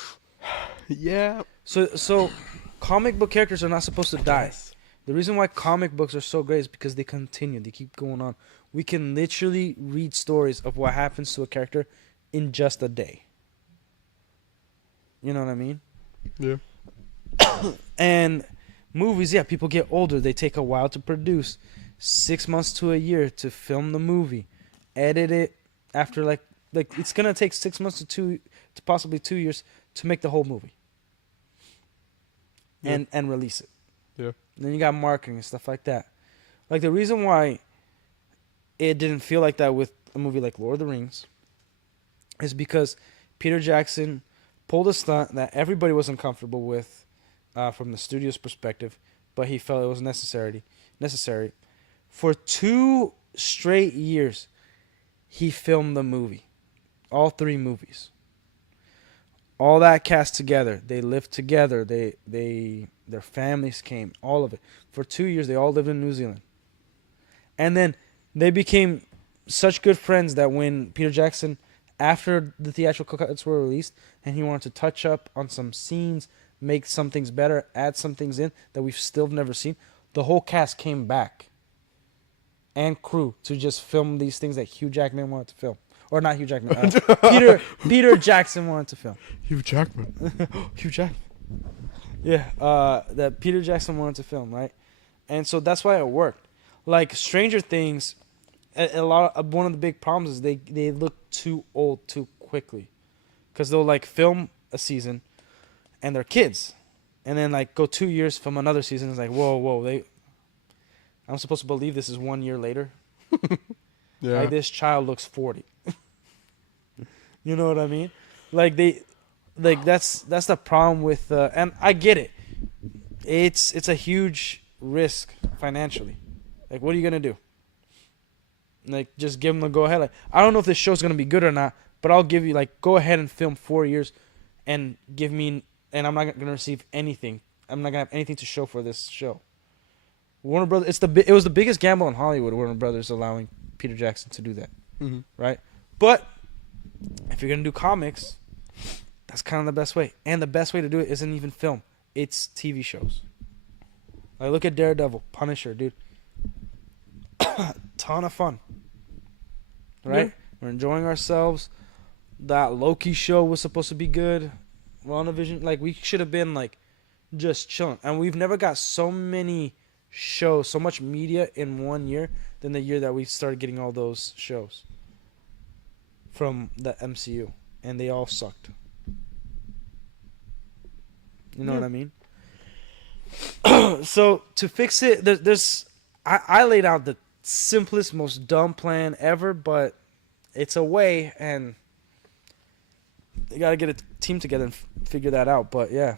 Yeah. So comic book characters are not supposed to die. The reason why comic books are so great is because they continue. They keep going on. We can literally read stories of what happens to a character in just a day. You know what I mean? Yeah. And movies, yeah, people get older. They take a while to produce. 6 months to a year to film the movie. Edit it after like it's going to take 6 months to possibly 2 years to make the whole movie. Yeah. And release it. Yeah. And then you got marketing and stuff like that. Like, the reason why it didn't feel like that with a movie like Lord of the Rings is because Peter Jackson pulled a stunt that everybody was uncomfortable with from the studio's perspective, but he felt it was necessary. For 2 straight years, he filmed the movie. All 3 movies. All that cast together. They lived together. Their families came. All of it. For 2 years, they all lived in New Zealand. And then they became such good friends that when Peter Jackson, after the theatrical cuts were released, and he wanted to touch up on some scenes, make some things better, add some things in that we've still never seen, the whole cast came back. And crew to just film these things that Hugh Jackman wanted to film. Or not Hugh Jackman. Peter Jackson wanted to film. Hugh Jackman. Hugh Jackman. Yeah, that Peter Jackson wanted to film, right? And so that's why it worked. Like, Stranger Things a lot of, one of the big problems is they look too old too quickly, because they'll like film a season, and they're kids, and then like go 2 years from another season. It's like whoa, I'm supposed to believe this is 1 year later. Yeah. Like this child looks 40. You know what I mean? Like that's the problem with and I get it. It's a huge risk financially. Like what are you gonna do? Like just give them the go ahead. Like I don't know if this show's gonna be good or not, but I'll give you like go ahead and film 4 years, and give me, and I'm not gonna receive anything. I'm not gonna have anything to show for this show. Warner Brothers, it was the biggest gamble in Hollywood. Warner Brothers allowing Peter Jackson to do that, Mm-hmm. right? But if you're gonna do comics, that's kind of the best way. And the best way to do it isn't even film; it's TV shows. Like look at Daredevil, Punisher, dude. Ton of fun, right? Yeah. We're enjoying ourselves. That Loki show was supposed to be good. WandaVision, like we should have been like just chilling. And we've never got so many shows, so much media in 1 year than the year that we started getting all those shows from the MCU, and they all sucked. You know Yeah. what I mean? So to fix it, I laid out the simplest, most dumb plan ever, but it's a way, and you gotta get a team together and figure that out. But yeah,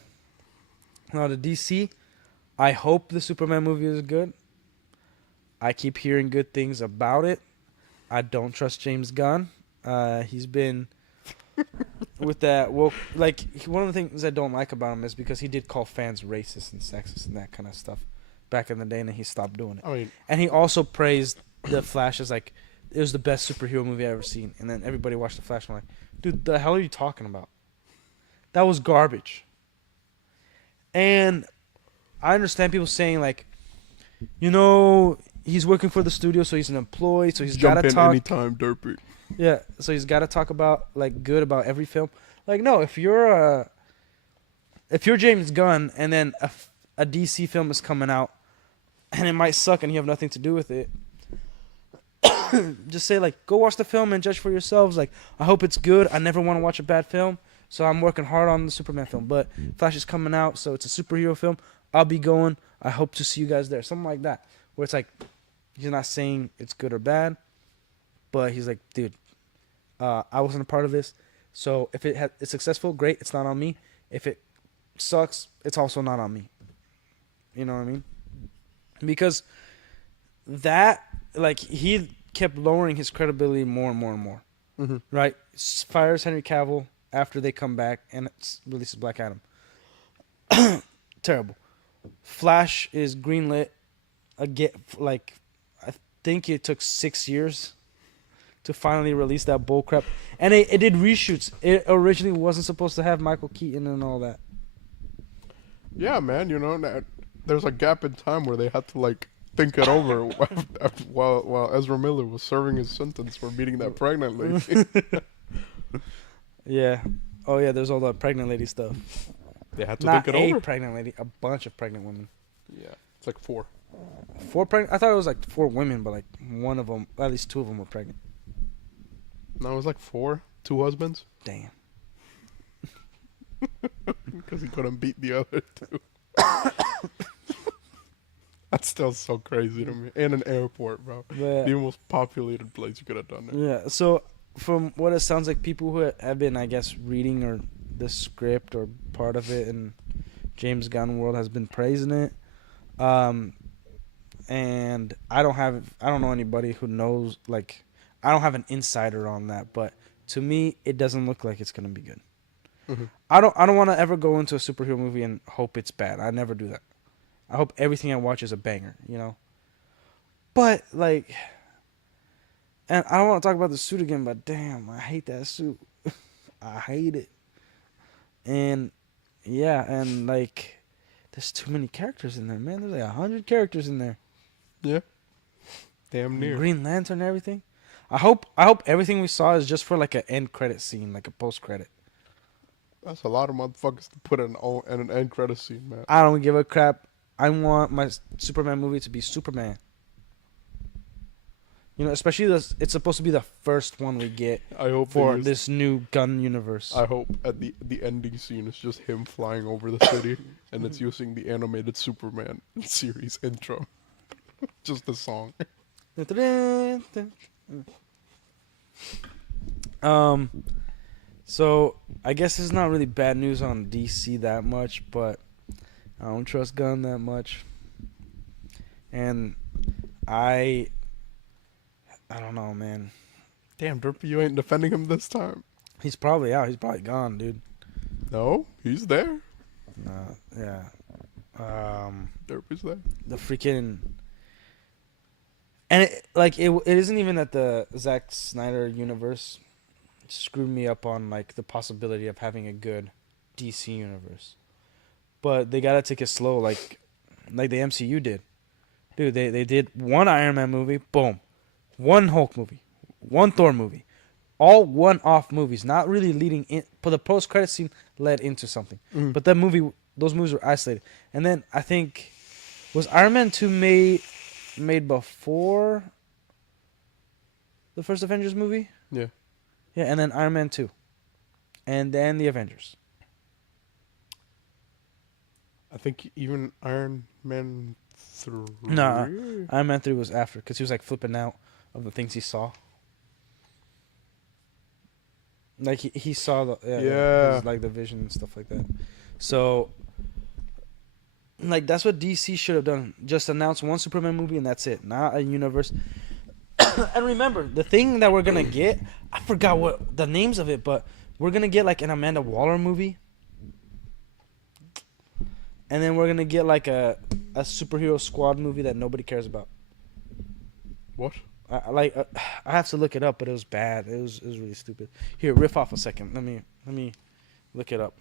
now the DC, I hope the Superman movie is good. I keep hearing good things about it. I don't trust James Gunn. He's been with that. Well, like one of the things I don't like about him is because he did call fans racist and sexist and that kind of stuff back in the day, and then he stopped doing it. I mean, And he also praised the Flash as like it was the best superhero movie I ever seen. And then everybody watched the Flash and I'm like, dude, the hell are you talking about? That was garbage. And I understand people saying like, you know, he's working for the studio, so he's an employee, so he's jump gotta in talk. anytime, Derpy. Yeah, so he's got to talk about like good about every film. Like no, if you're James Gunn and then a DC film is coming out and it might suck and you have nothing to do with it, just say like go watch the film and judge for yourselves. Like I hope it's good. I never want to watch a bad film, so I'm working hard on the Superman film. But Flash is coming out, so it's a superhero film. I'll be going. I hope to see you guys there. Something like that, where it's like he's not saying it's good or bad. But he's like, dude, I wasn't a part of this. So if it's successful, great. It's not on me. If it sucks, it's also not on me. You know what I mean? Because that, like, he kept lowering his credibility more and more and more. Mm-hmm. Right? Fires Henry Cavill after they come back and releases Black Adam. Terrible. Flash is greenlit again, like, I think it took 6 years to finally release that bullcrap. And it did reshoots. It originally wasn't supposed to have Michael Keaton and all that. Yeah, man. You know, there's a gap in time where they had to like think it over while Ezra Miller was serving his sentence for beating that pregnant lady. Yeah. Oh, yeah, there's all the pregnant lady stuff. They had to Not think it a over. pregnant lady, a bunch of pregnant women. Yeah, it's like 4. 4 pregnant? I thought it was like 4 women, but like one of them, at least 2 of them were pregnant. No, it was like 4. 2 husbands. Damn. Because he couldn't beat the other 2. That's still so crazy to me. In an airport, bro. But, The most populated place you could have done it. yeah, so from what it sounds like, people who have been, I guess, reading or the script or part of it in James Gunn world has been praising it. And I don't know anybody who knows, like, I don't have an insider on that, but to me, it doesn't look like it's going to be good. Mm-hmm. I don't want to ever go into a superhero movie and hope it's bad. I never do that. I hope everything I watch is a banger, you know? But, like, and I don't want to talk about the suit again, but damn, I hate that suit. I hate it. And, yeah, and, like, there's too many characters in there, man. There's like 100 characters in there. Yeah. Damn near. Green Lantern and everything. I hope everything we saw is just for, like, an end credit scene, like a post credit. That's a lot of motherfuckers to put in an end credit scene, man. I don't give a crap. I want my Superman movie to be Superman. especially this. It's supposed to be the first one we get I hope for they use- this new gun universe. I hope at the ending scene it's just him flying over the city, and it's using the animated Superman series intro, just the song. Um, so I guess it's not really bad news on DC that much, but I don't trust Gunn that much, and I don't know, man. Damn, Derpy, you ain't defending him this time. He's probably out. He's probably gone, dude. No, he's there. Yeah. Derpy's there. The freaking and it isn't even that the Zack Snyder universe screwed me up on like the possibility of having a good DC universe, but they gotta take it slow, like the MCU did, dude. They did one Iron Man movie, boom, one Hulk movie, one Thor movie, all one-off movies, not really leading in. But the post-credit scene led into something, but those movies were isolated, and then I think was Iron Man 2 made before the first Avengers movie? Yeah. Yeah, and then Iron Man 2. And then the Avengers. I think even Iron Man 3. Nah, Iron Man 3 was after, because he was like flipping out of the things he saw. Like he saw the Yeah. like the vision and stuff like that. So like that's what DC should have done. Just announce one Superman movie and that's it. Not a universe. And remember, the thing that we're gonna get, I forgot what the names of it, but we're gonna get like an Amanda Waller movie. And then we're gonna get like a superhero squad movie that nobody cares about. What? I have to look it up, but it was bad. It was really stupid. Here, riff off a second. Let me look it up.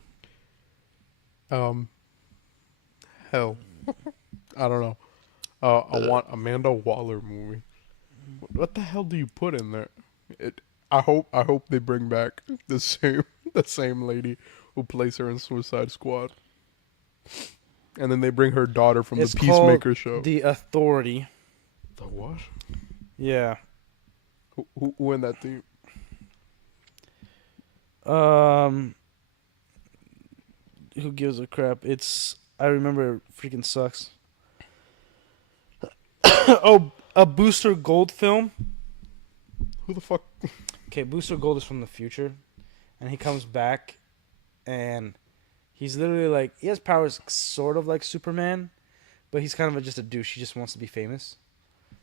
Hell, I don't know. I want Amanda Waller movie. What the hell do you put in there? I hope they bring back the same lady who plays her in Suicide Squad, and then they bring her daughter from It's the Peacemaker called show. The Authority. The what? Yeah. Who in that team? Who gives a crap? I remember it freaking sucks. Oh, a Booster Gold film. Who the fuck? Okay, Booster Gold is from the future, and he comes back, and he's literally like he has powers sort of like Superman, but he's kind of just a douche. He just wants to be famous,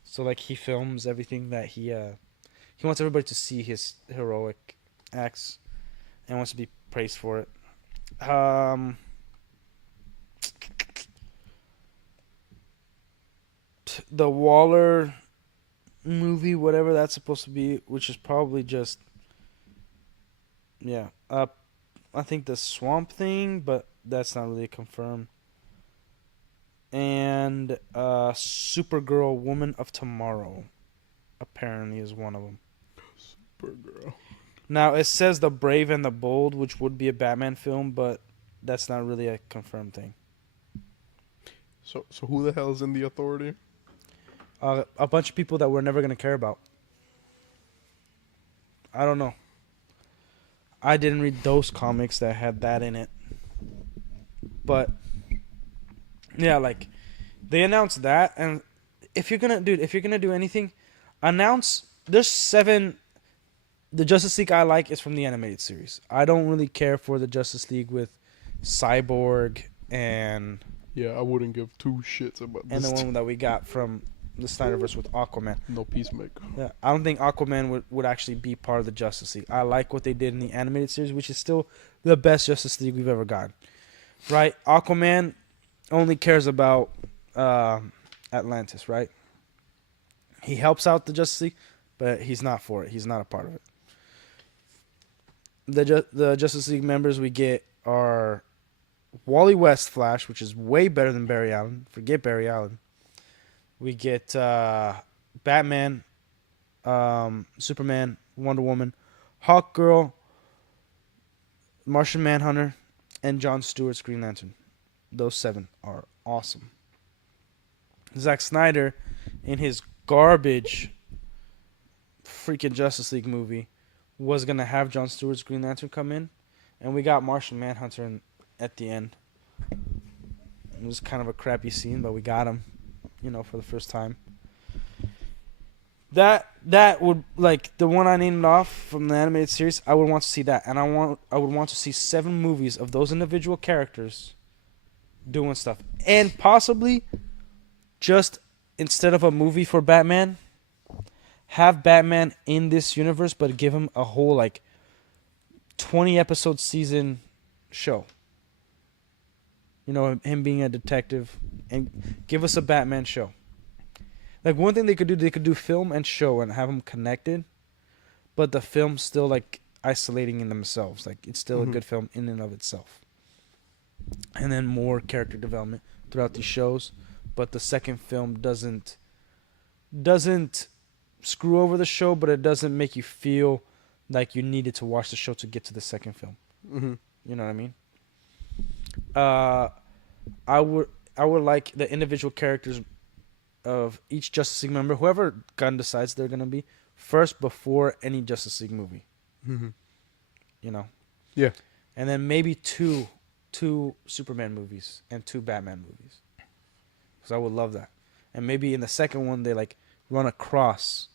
so like he films everything that he wants everybody to see his heroic acts, and wants to be praised for it. The Waller movie, whatever that's supposed to be, which is probably just I think the Swamp Thing, but that's not really confirmed. And Supergirl, Woman of Tomorrow, apparently is one of them. Supergirl. Now it says The Brave and the Bold, which would be a Batman film, but that's not really a confirmed thing. So who the hell is in the Authority? A bunch of people that we're never gonna care about. I don't know. I didn't read those comics that had that in it. But yeah, like they announced that, and if you're gonna do anything, announce there's 7. The Justice League I like is from the animated series. I don't really care for the Justice League with Cyborg and Yeah, I wouldn't give 2 shits about this. the one that we got from the Snyderverse with Aquaman. No Peacemaker. Yeah, I don't think Aquaman would actually be part of the Justice League. I like what they did in the animated series, which is still the best Justice League we've ever gotten. Right? Aquaman only cares about Atlantis, right? He helps out the Justice League, but he's not for it. He's not a part of it. The Justice League members we get are Wally West Flash, which is way better than Barry Allen. Forget Barry Allen. We get Batman, Superman, Wonder Woman, Hawkgirl, Martian Manhunter, and Jon Stewart's Green Lantern. Those 7 are awesome. Zack Snyder, in his garbage freaking Justice League movie was gonna have Jon Stewart's Green Lantern come in, and we got Martian Manhunter at the end. It was kind of a crappy scene, but we got him, for the first time. That would, like, the one I named off from the animated series. I would want to see that, and I would want to see 7 movies of those individual characters doing stuff, and possibly just instead of a movie for Batman, have Batman in this universe, but give him a whole 20 episode season show. Him being a detective, and give us a Batman show. Like, one thing they could do film and show and have them connected, but the film's still isolating in themselves. Like, it's still a good film in and of itself. And then more character development throughout these shows, but the second film doesn't screw over the show, but it doesn't make you feel like you needed to watch the show to get to the second film. Mm-hmm. You know what I mean? I would like the individual characters of each Justice League member, whoever Gunn decides they're gonna be, first before any Justice League movie. Mm-hmm. Yeah. And then maybe two Superman movies and 2 Batman movies. Because I would love that. And maybe in the second one they run across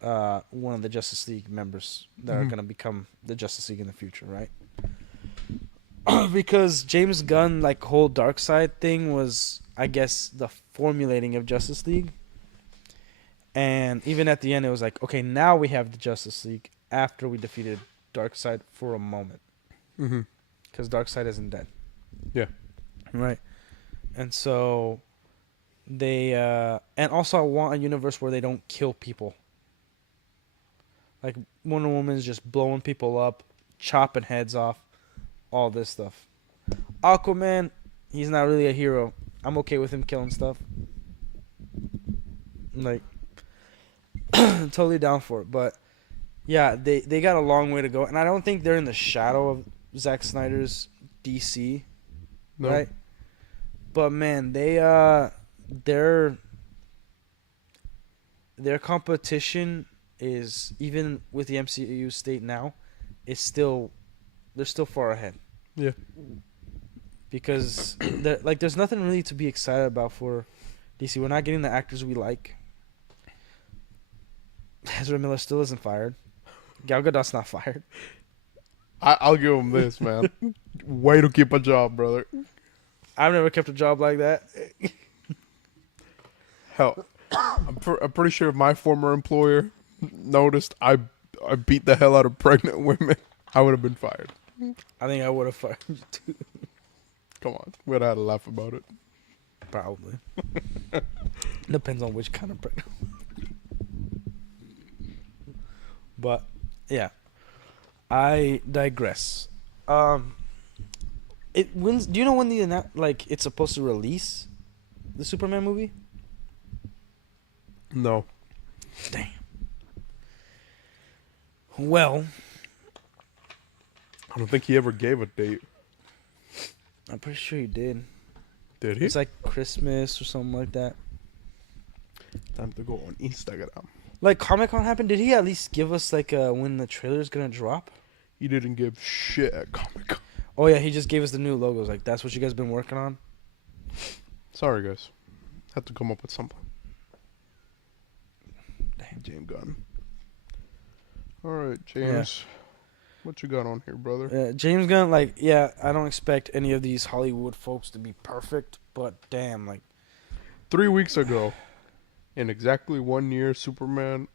one of the Justice League members that are gonna become the Justice League in the future, right? Because James Gunn, whole Darkseid thing was, I guess, the formulating of Justice League. And even at the end, it was okay, now we have the Justice League after we defeated Darkseid for a moment. Mm-hmm. Because Darkseid isn't dead. Yeah. Right. And so they... and also I want a universe where they don't kill people. Like, Wonder Woman's just blowing people up, chopping heads off, all this stuff. Aquaman, he's not really a hero. I'm okay with him killing stuff. Totally down for it. But yeah, they got a long way to go, and I don't think they're in the shadow of Zack Snyder's DC, No. right? But man, their competition is, even with the MCU state now, they're still far ahead. Yeah. Because there's nothing really to be excited about for DC. We're not getting the actors we like. Ezra Miller still isn't fired. Gal Gadot's not fired. I'll give him this, man. Way to keep a job, brother. I've never kept a job like that. Hell, I'm pretty sure if my former employer noticed I beat the hell out of pregnant women, I would have been fired. I think I would have fired you too. Come on, we'd have had a laugh about it. Probably. Depends on which kind of pregnant. But yeah, I digress. Do you know when it's supposed to release the Superman movie? No. Damn. Well, I don't think he ever gave a date. I'm pretty sure he did. Did he? It's like Christmas or something like that. Time to go on Instagram. Like Comic-Con happened, did he at least give us when the trailer's gonna drop? He didn't give shit at Comic-Con. Oh yeah, he just gave us the new logos. Like, that's what you guys been working on? Sorry, guys. Had to come up with something. Damn. James Gunn. All right, James. What you got on here, brother? James Gunn, I don't expect any of these Hollywood folks to be perfect, but damn, 3 weeks ago, in exactly 1 year, Superman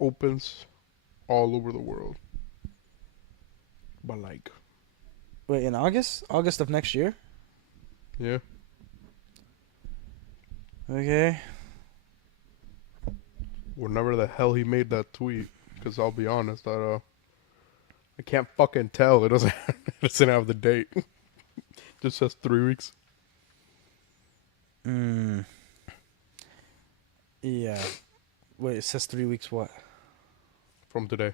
opens all over the world. But wait, in August? August of next year? yeah. Okay. Whenever the hell he made that tweet, because I'll be honest, I can't fucking tell. It doesn't have the date. Just says 3 weeks. Yeah. Wait, it says 3 weeks what? From today.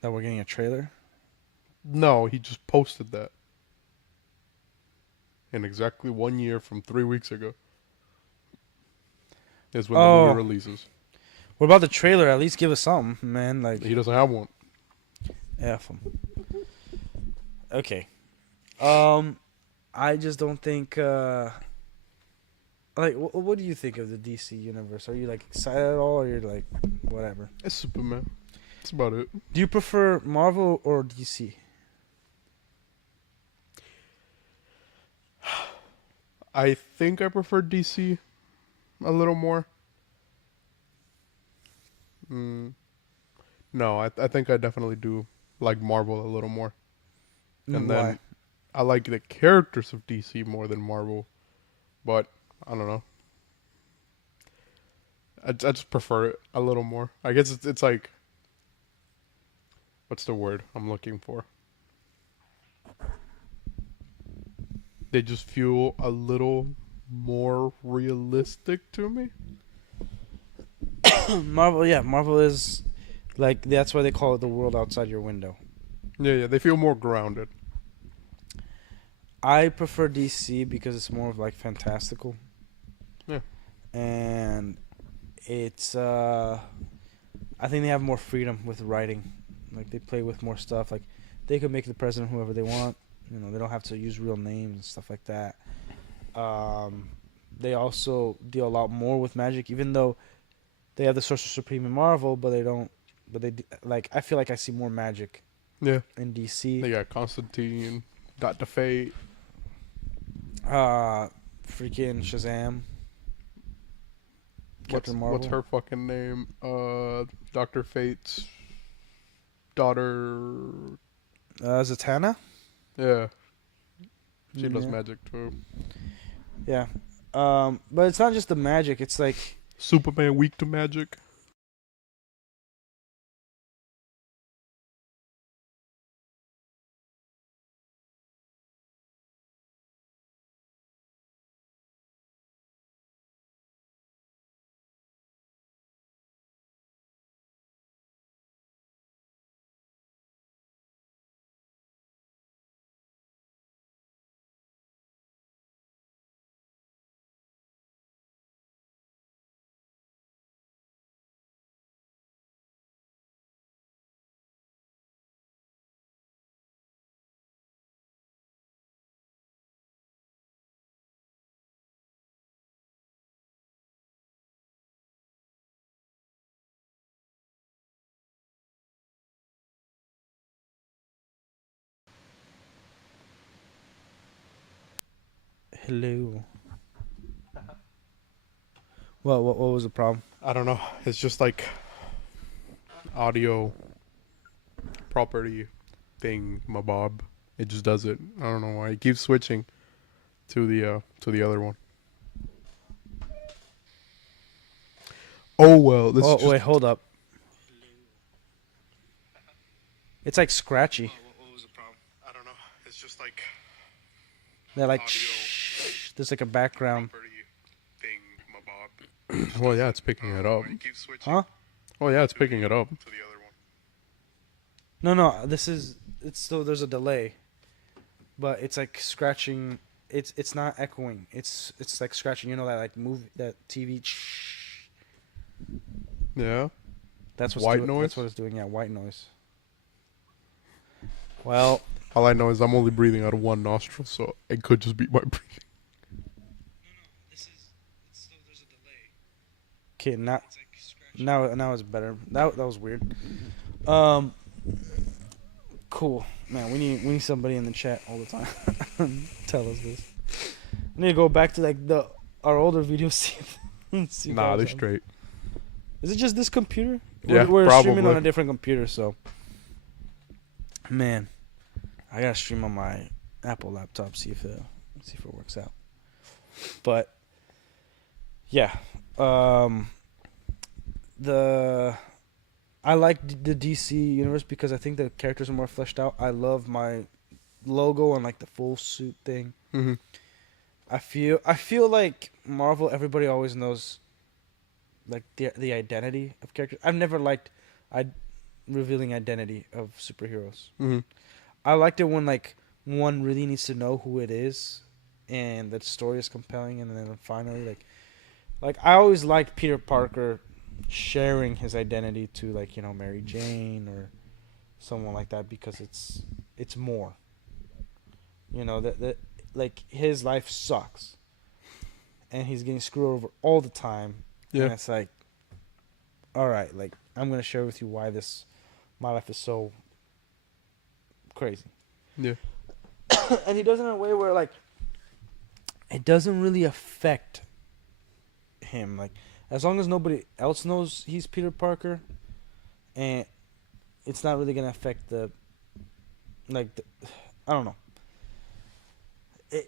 That we're getting a trailer? No, he just posted that. In exactly 1 year from 3 weeks ago. Is when the movie releases. What about the trailer? At least give us something, man. Like, He doesn't have one. F him. Okay. I just don't think. Like, what do you think of the DC universe? Are you like excited at all, or you're like, whatever? It's Superman. That's about it. Do you prefer Marvel or DC? I think I prefer DC a little more. No, I think I definitely do like Marvel a little more. And Why? then I like the characters of DC more than Marvel. But I don't know. I just prefer it a little more. I guess it's like, what's the word I'm looking for? They just feel a little more realistic to me. Marvel, yeah, Marvel is like that's why they call it the world outside your window. Yeah, they feel more grounded. I prefer DC because it's more of like fantastical. Yeah. And it's I think they have more freedom with writing. Like they play with more stuff. Like they could make the president whoever they want. You know, they don't have to use real names and stuff like that. They also deal a lot more with magic, even though they have the Sorcerer Supreme in Marvel, but they don't. But like I feel like I see more magic Yeah. in DC. They got Constantine, Dr. Fate. Freaking Shazam. Captain Marvel. What's her fucking name? Dr. Fate's daughter. Zatanna? Yeah. She does Yeah. magic too. Yeah. But it's not just the magic, it's like Superman weak to magic. hello. What was the problem? I don't know. It's just like audio property thing, my bob. It just does it. I don't know why. It keeps switching to the other one. Oh well. This is Oh just wait, hold up. It's like scratchy. What was the problem? I don't know. It's just like They're like audio shh. There's like a background. property thing, my bob. Well, yeah, it's picking it up. It Huh? Oh yeah, it's picking it up. No, this is it's still there's a delay. But it's like scratching. It's not echoing. It's like scratching. You know that like that TV. Shh. Yeah. That's what's White doing, noise? That's what it's doing. Yeah, white noise. Well, All I know is I'm only breathing out of one nostril, so it could just be my breathing. okay, now it's better. That was weird. Cool, man. We need somebody in the chat all the time. Tell us this. I need to go back to like our older videos. See if Nah, that they're was- straight. Is it just this computer? Yeah, we're streaming on probably. a different computer, so. Man, I gotta stream on my Apple laptop. See if it works out. But yeah, I like the DC universe because I think the characters are more fleshed out. I love my logo and like the full suit thing. Mm-hmm. I feel like Marvel. Everybody always knows, like the identity of characters. I've never liked, revealing identity of superheroes. Mm-hmm. I liked it when like one really needs to know who it is, and the story is compelling, and then finally like I always liked Peter Parker sharing his identity to like Mary Jane or someone like that because it's more. That like his life sucks, and he's getting screwed over all the time. Yeah. And it's like, all right, like I'm gonna share with you why my life is so crazy. Yeah. And he does it in a way where like it doesn't really affect him. Like as long as nobody else knows he's Peter Parker, and it's not really gonna affect I don't know.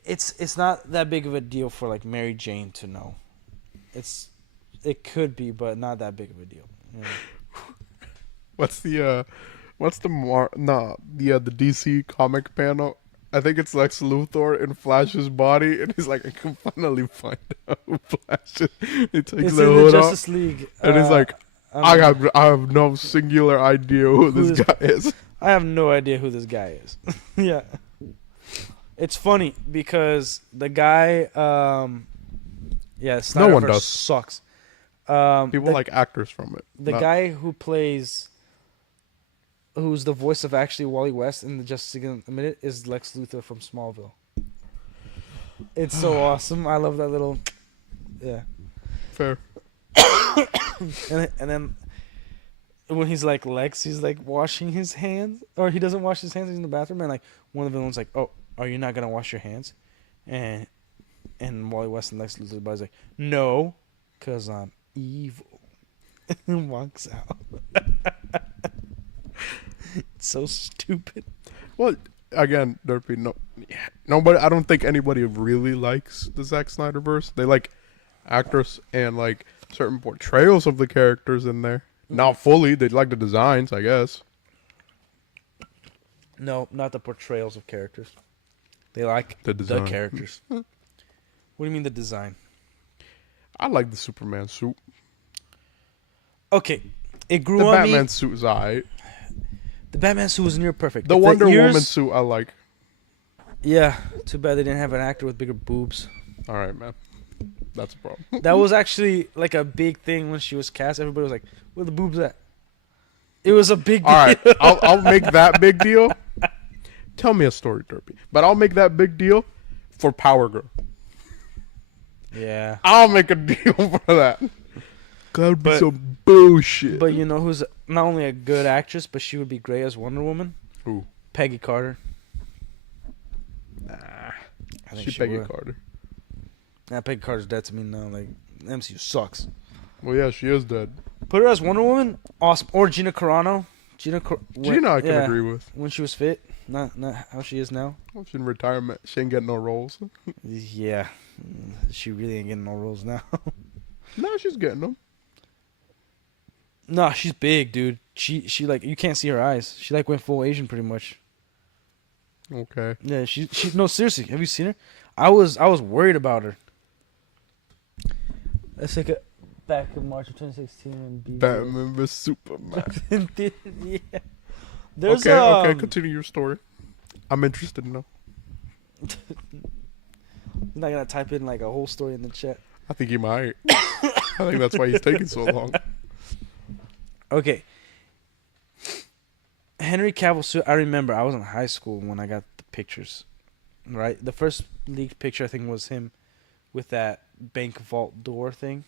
It's not that big of a deal for like Mary Jane to know. It could be, but not that big of a deal. What's the the DC comic panel? I think it's Lex Luthor in Flash's body, and he's like, I can finally find out who Flash is. He takes It's the in the hood off, Justice League, and he's like, I don't know. I have no singular idea who this guy is. I have no idea who this guy is. Yeah. It's funny because the guy, No one Snyderverse does. sucks. People like actors from it. The guy who's the voice of actually Wally West in the Justice League Unlimited is Lex Luthor from Smallville. It's so awesome. I love that little, yeah. Fair. And then when he's like Lex, he's like washing his hands, or he doesn't wash his hands. He's in the bathroom, and like one of the villains like, "Oh, are you not gonna wash your hands?" And Wally West and Lex Luthor's body's like, "No, 'cause I'm evil," and walks out. It's so stupid. Well, again, nobody. I don't think anybody really likes the Zack Snyderverse. They like actors and like certain portrayals of the characters in there. Not fully. They like the designs, I guess. No, not the portrayals of characters. They like The the design. characters. What do you mean the design? I like the Superman suit. Okay, it grew The on Batman me. suit is alright. The Batman suit was near perfect. The If Wonder ears- Woman suit I like. Yeah, too bad they didn't have an actor with bigger boobs. All right, man. That's a problem. That was actually like a big thing when she was cast. Everybody was like, "Where the boobs at?" It was a big deal. All right, I'll make that big deal. Tell me a story, Derpy. But I'll make that big deal for Power Girl. Yeah. I'll make a deal for that. That would be But- some bullshit. But you know who's not only a good actress, but she would be great as Wonder Woman? Who? Peggy Carter. Nah. I think She she Peggy would. Carter. Nah, Peggy Carter's dead to me now. Like, MCU sucks. Well, yeah, she is dead. Put her as Wonder Woman, awesome. Or Gina Carano. Gina, Gina, I can agree with. When she was fit, not how she is now. Well, she's in retirement. She ain't getting no roles. Yeah, she really ain't getting no roles now. No, she's getting them. No, she's big, dude. She like you can't see her eyes. She like went full Asian pretty much. Okay. Yeah, she no seriously. Have you seen her? I was worried about her. Let's take it back in March of 2016 and be Batman vs Superman. yeah. There's Okay, continue your story. I'm interested to know. He's not gonna type in like a whole story in the chat. I think he might. I think that's why he's taking so long. Okay. Henry Cavill suit. I remember I was in high school when I got the pictures. Right, the first leaked picture I think was him with that bank vault door thing,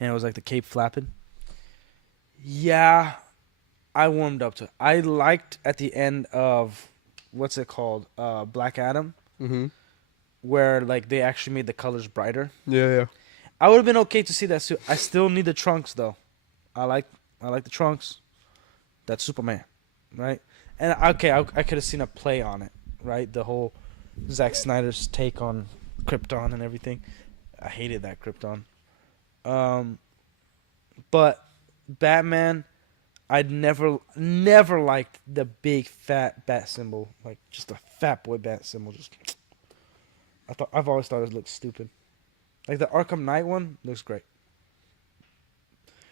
and it was like the cape flapping. Yeah, I warmed up to it. I liked at the end of what's it called, Black Adam, Mm-hmm. where like they actually made the colors brighter. Yeah. I would have been okay to see that suit. I still need the trunks though. I like the trunks. That's Superman, right? And okay, I could have seen a play on it, right? The whole Zack Snyder's take on Krypton and everything. I hated that Krypton. But Batman, I'd never liked the big fat bat symbol, like just a fat boy bat symbol. Just I've always thought it looked stupid. Like the Arkham Knight one looks great.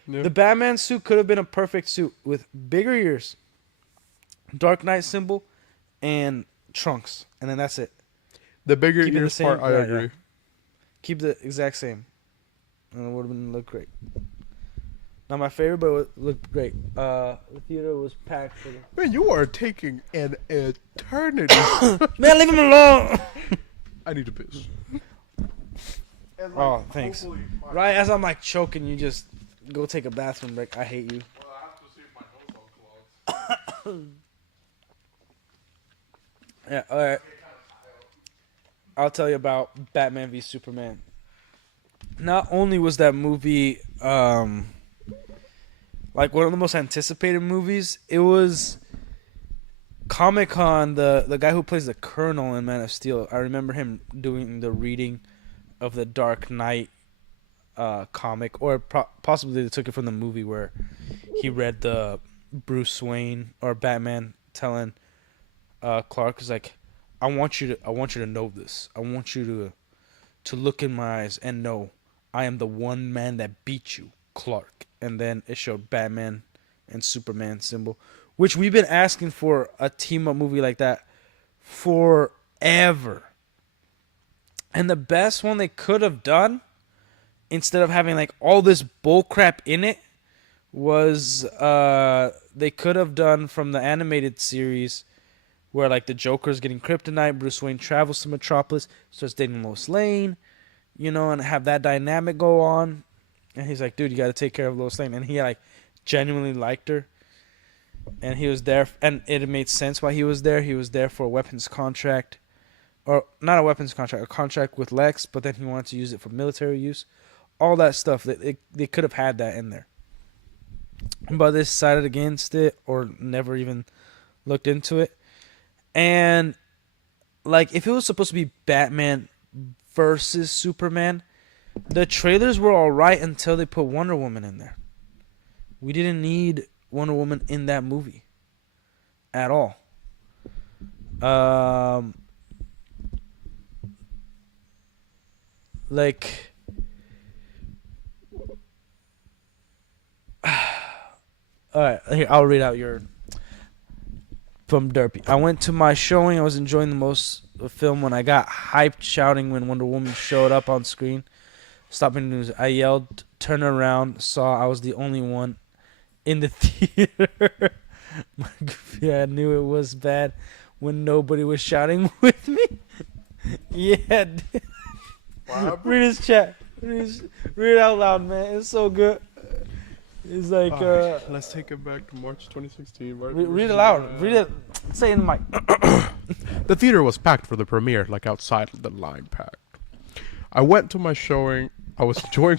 Yeah. The Batman suit could have been a perfect suit with bigger ears, Dark Knight symbol, and trunks, and then that's it. The bigger Keep it the ears same- part, I yeah, agree. yeah. Keep the exact same, and it would have been look great. Not my favorite, but it looked great. The theater was packed for the. Man, you are taking an eternity. Man, leave him alone. I need to piss. And, Oh, thanks. hopefully my- Right as I'm like choking, you just go take a bathroom break. I hate you. Well, I have to see if my nose all clogged. Yeah. All right. I'll tell you about Batman v Superman. Not only was that movie like one of the most anticipated movies, it was Comic-Con, the guy who plays the Colonel in Man of Steel. I remember him doing the reading of the Dark Knight comic, or possibly they took it from the movie where he read the Bruce Wayne or Batman telling Clark is like, I want you to know this. I want you to look in my eyes and know I am the one man that beat you, Clark. And then it showed Batman and Superman symbol, which we've been asking for a team up movie like that forever. And the best one they could have done, instead of having like all this bullcrap in it, was they could have done from the animated series where like the Joker's getting kryptonite, Bruce Wayne travels to Metropolis, starts dating Lois Lane, you know, and have that dynamic go on. And he's like, dude, you got to take care of Lois Lane. And he like genuinely liked her. And he was there, and it made sense why he was there. He was there for a weapons contract, or not a weapons contract, a contract with Lex, but then he wanted to use it for military use. All that stuff, they could have had that in there. But they decided against it, or never even looked into it. And like, if it was supposed to be Batman versus Superman, the trailers were alright until they put Wonder Woman in there. We didn't need Wonder Woman in that movie at all. Like, all right, here, I'll read out your from Derpy. I went to my showing. I was enjoying the film when I got hyped, shouting when Wonder Woman showed up on screen. Stopping the news, I yelled, turned around, saw I was the only one in the theater. Yeah, I knew it was bad when nobody was shouting with me. Yeah, read his chat. Read it out loud, man. It's so good. It's like, Alright, let's take it back to March 2016. read it loud. Read it. Say it in the mic. The theater was packed for the premiere, like outside the line packed. I went to my showing. I was enjoying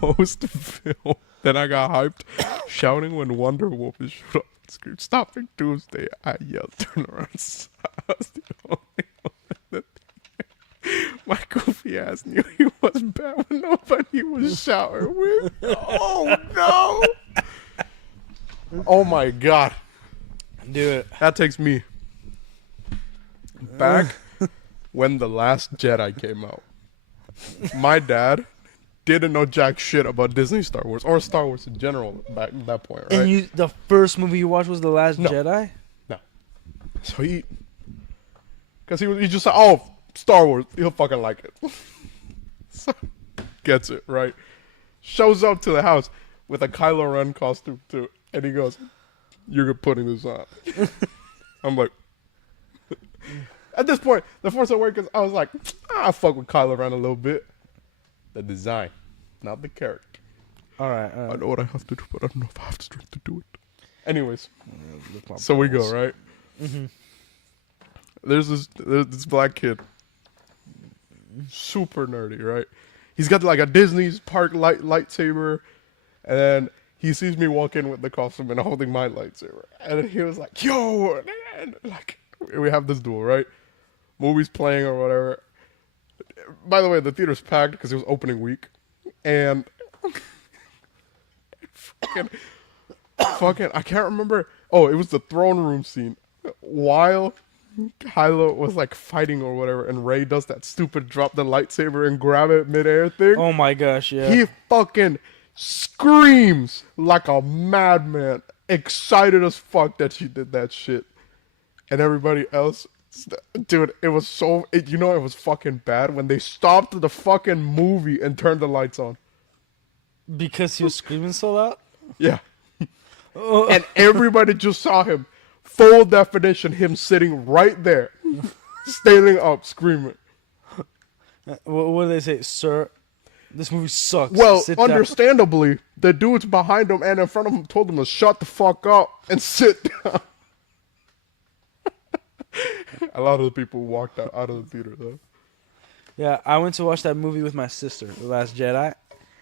most of the film. Then I got hyped, shouting when Wonder Woman showed up on screen. Stopping Tuesday, I yelled, turn around. I was the only one in the theater. My goofy ass knew he was bad when nobody was shouting with. Oh no! Oh my god. Do it. That takes me back when The Last Jedi came out. My dad didn't know jack shit about Disney Star Wars or Star Wars in general back at that point, right? And the first movie you watched was The Last No. Jedi? So because he just said, oh, Star Wars, he'll fucking like it. So, gets it, right? Shows up to the house with a Kylo Ren costume too, and he goes, you're putting this on. I'm like, at this point, The Force Awakens, I was like, I fuck with Kylo Ren a little bit. The design, not the character. All right. I know what I have to do, but I don't know if I have the strength to do it. Anyways, so we go, right? Mm-hmm. There's this black kid, super nerdy, right? He's got like a Disney park lightsaber, and then he sees me walk in with the costume and holding my lightsaber, and then he was like, "Yo!" And like we have this duel, right? Movies playing or whatever. By the way, the theater's packed because it was opening week, and fucking, I can't remember. Oh, it was the throne room scene. While Kylo was like fighting or whatever, and Rey does that stupid drop the lightsaber and grab it midair thing. Oh my gosh, yeah. He fucking screams like a madman, excited as fuck that she did that shit. And everybody else, dude, it was so, it was fucking bad when they stopped the fucking movie and turned the lights on. Because he was screaming so loud? Yeah. Oh. And everybody just saw him. Full definition, him sitting right there, standing up, screaming. What do they say, sir? This movie sucks. Well, Sit down. understandably, the dudes behind him and in front of him told him to shut the fuck up and sit down. A lot of the people walked out of the theater, though. Yeah, I went to watch that movie with my sister, The Last Jedi.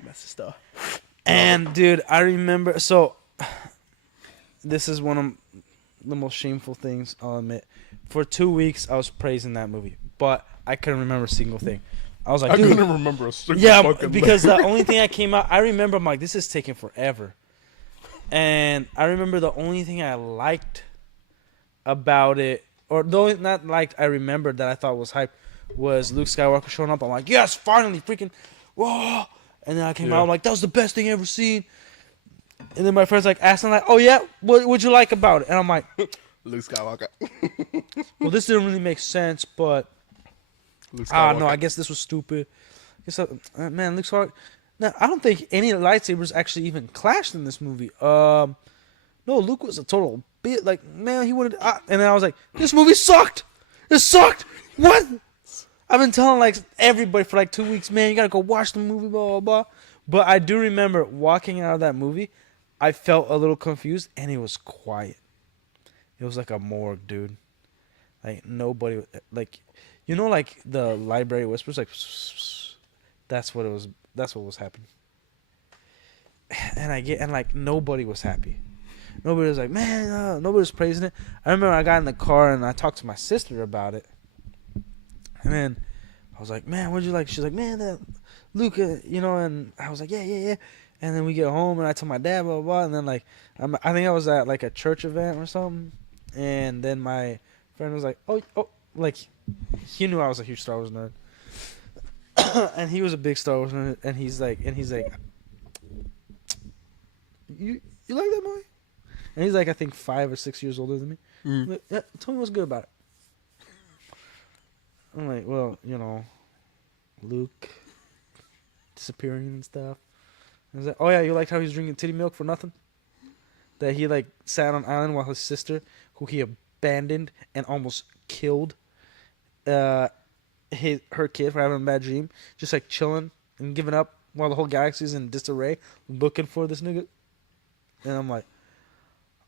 That's the stuff. And dude, I remember. So, this is one of the most shameful things I'll admit. For 2 weeks, I was praising that movie, but I couldn't remember a single thing. I was like, I dude, couldn't remember a single yeah, fucking because thing. the only thing I came out, I remember. I'm like, this is taking forever, and I remember the only thing I liked about it, or though not liked, I remembered that I thought was hype, was Luke Skywalker showing up. I'm like, yes, finally, freaking, whoa! And then I came out, I'm like, that was the best thing I ever seen. And then my friends like asking like, oh yeah, what would you like about it? And I'm like, Luke Skywalker. well, this didn't really make sense, but Luke no, Skywalker. I guess this was stupid. I guess man, Luke Skywalker. No, I don't think any lightsabers actually even clashed in this movie. No, Luke was a total bit like, man, he wanted. And then I was like, this movie sucked. It sucked. What? I've been telling like everybody for like 2 weeks, man, you gotta go watch the movie, blah blah blah. But I do remember walking out of that movie, I felt a little confused, and it was quiet. It was like a morgue, dude. Like nobody, like, you know, like the library whispers, like, that's what it was. That's what was happening. And like nobody was happy. Nobody was like, man, nobody was praising it. I remember I got in the car and I talked to my sister about it. And then I was like, man, what'd you like? She's like, man, that Luca, you know, and I was like, yeah. And then we get home and I tell my dad, blah, blah, blah. And then, like, I think I was at, like, a church event or something. And then my friend was like, oh, like, he knew I was a huge Star Wars nerd. And he was a big Star Wars nerd. And he's like, you like that movie? And he's like, I think 5 or 6 years older than me. Mm. Like, yeah, tell me what's good about it. I'm like, well, you know, Luke disappearing and stuff. I was like, oh yeah, you liked how he was drinking titty milk for nothing? That he like sat on an island while his sister, who he abandoned and almost killed, her kid for having a bad dream, just like chilling and giving up while the whole galaxy's in disarray, looking for this nigga. And I'm like,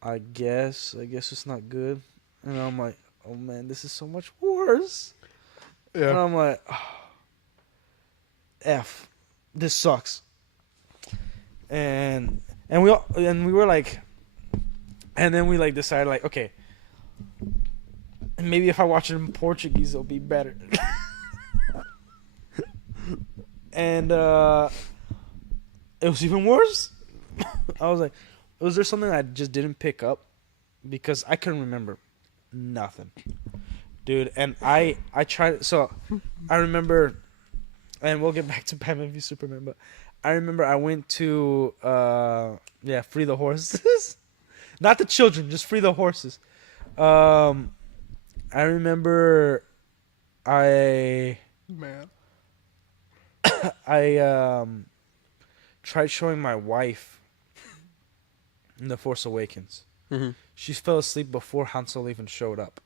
I guess it's not good. And I'm like, oh man, this is so much worse. And Yeah. I'm like, oh, F, this sucks. And we were like, and then we like decided like, okay, maybe if I watch it in Portuguese, it'll be better. And it was even worse. I was like, was there something I just didn't pick up? Because I couldn't remember nothing. Dude, and I tried, so I remember, and we'll get back to Batman v Superman, but I remember I went to, Free the Horses. Not the children, just Free the Horses. I remember I tried showing my wife The Force Awakens. Mm-hmm. She fell asleep before Han Solo even showed up.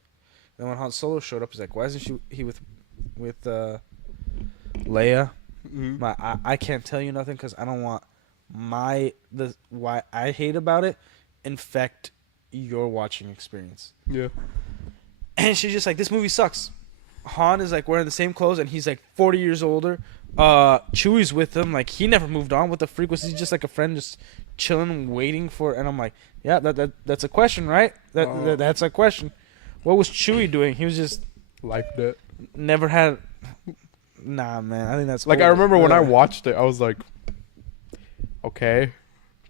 And when Han Solo showed up, he's like, "Why isn't he with Leia?" Mm-hmm. I can't tell you nothing because I don't want why I hate about it infect your watching experience. Yeah. And she's just like, "This movie sucks." Han is like wearing the same clothes, and he's like 40 years older. Chewie's with him, like he never moved on. What the freak was he? Just like a friend, just chilling, waiting for. And I'm like, yeah, that's a question, right? That's a question. What was Chewie doing? He was just Like that. never had. Nah, man. I think that's Like, I old. remember when I watched it, I was like, okay.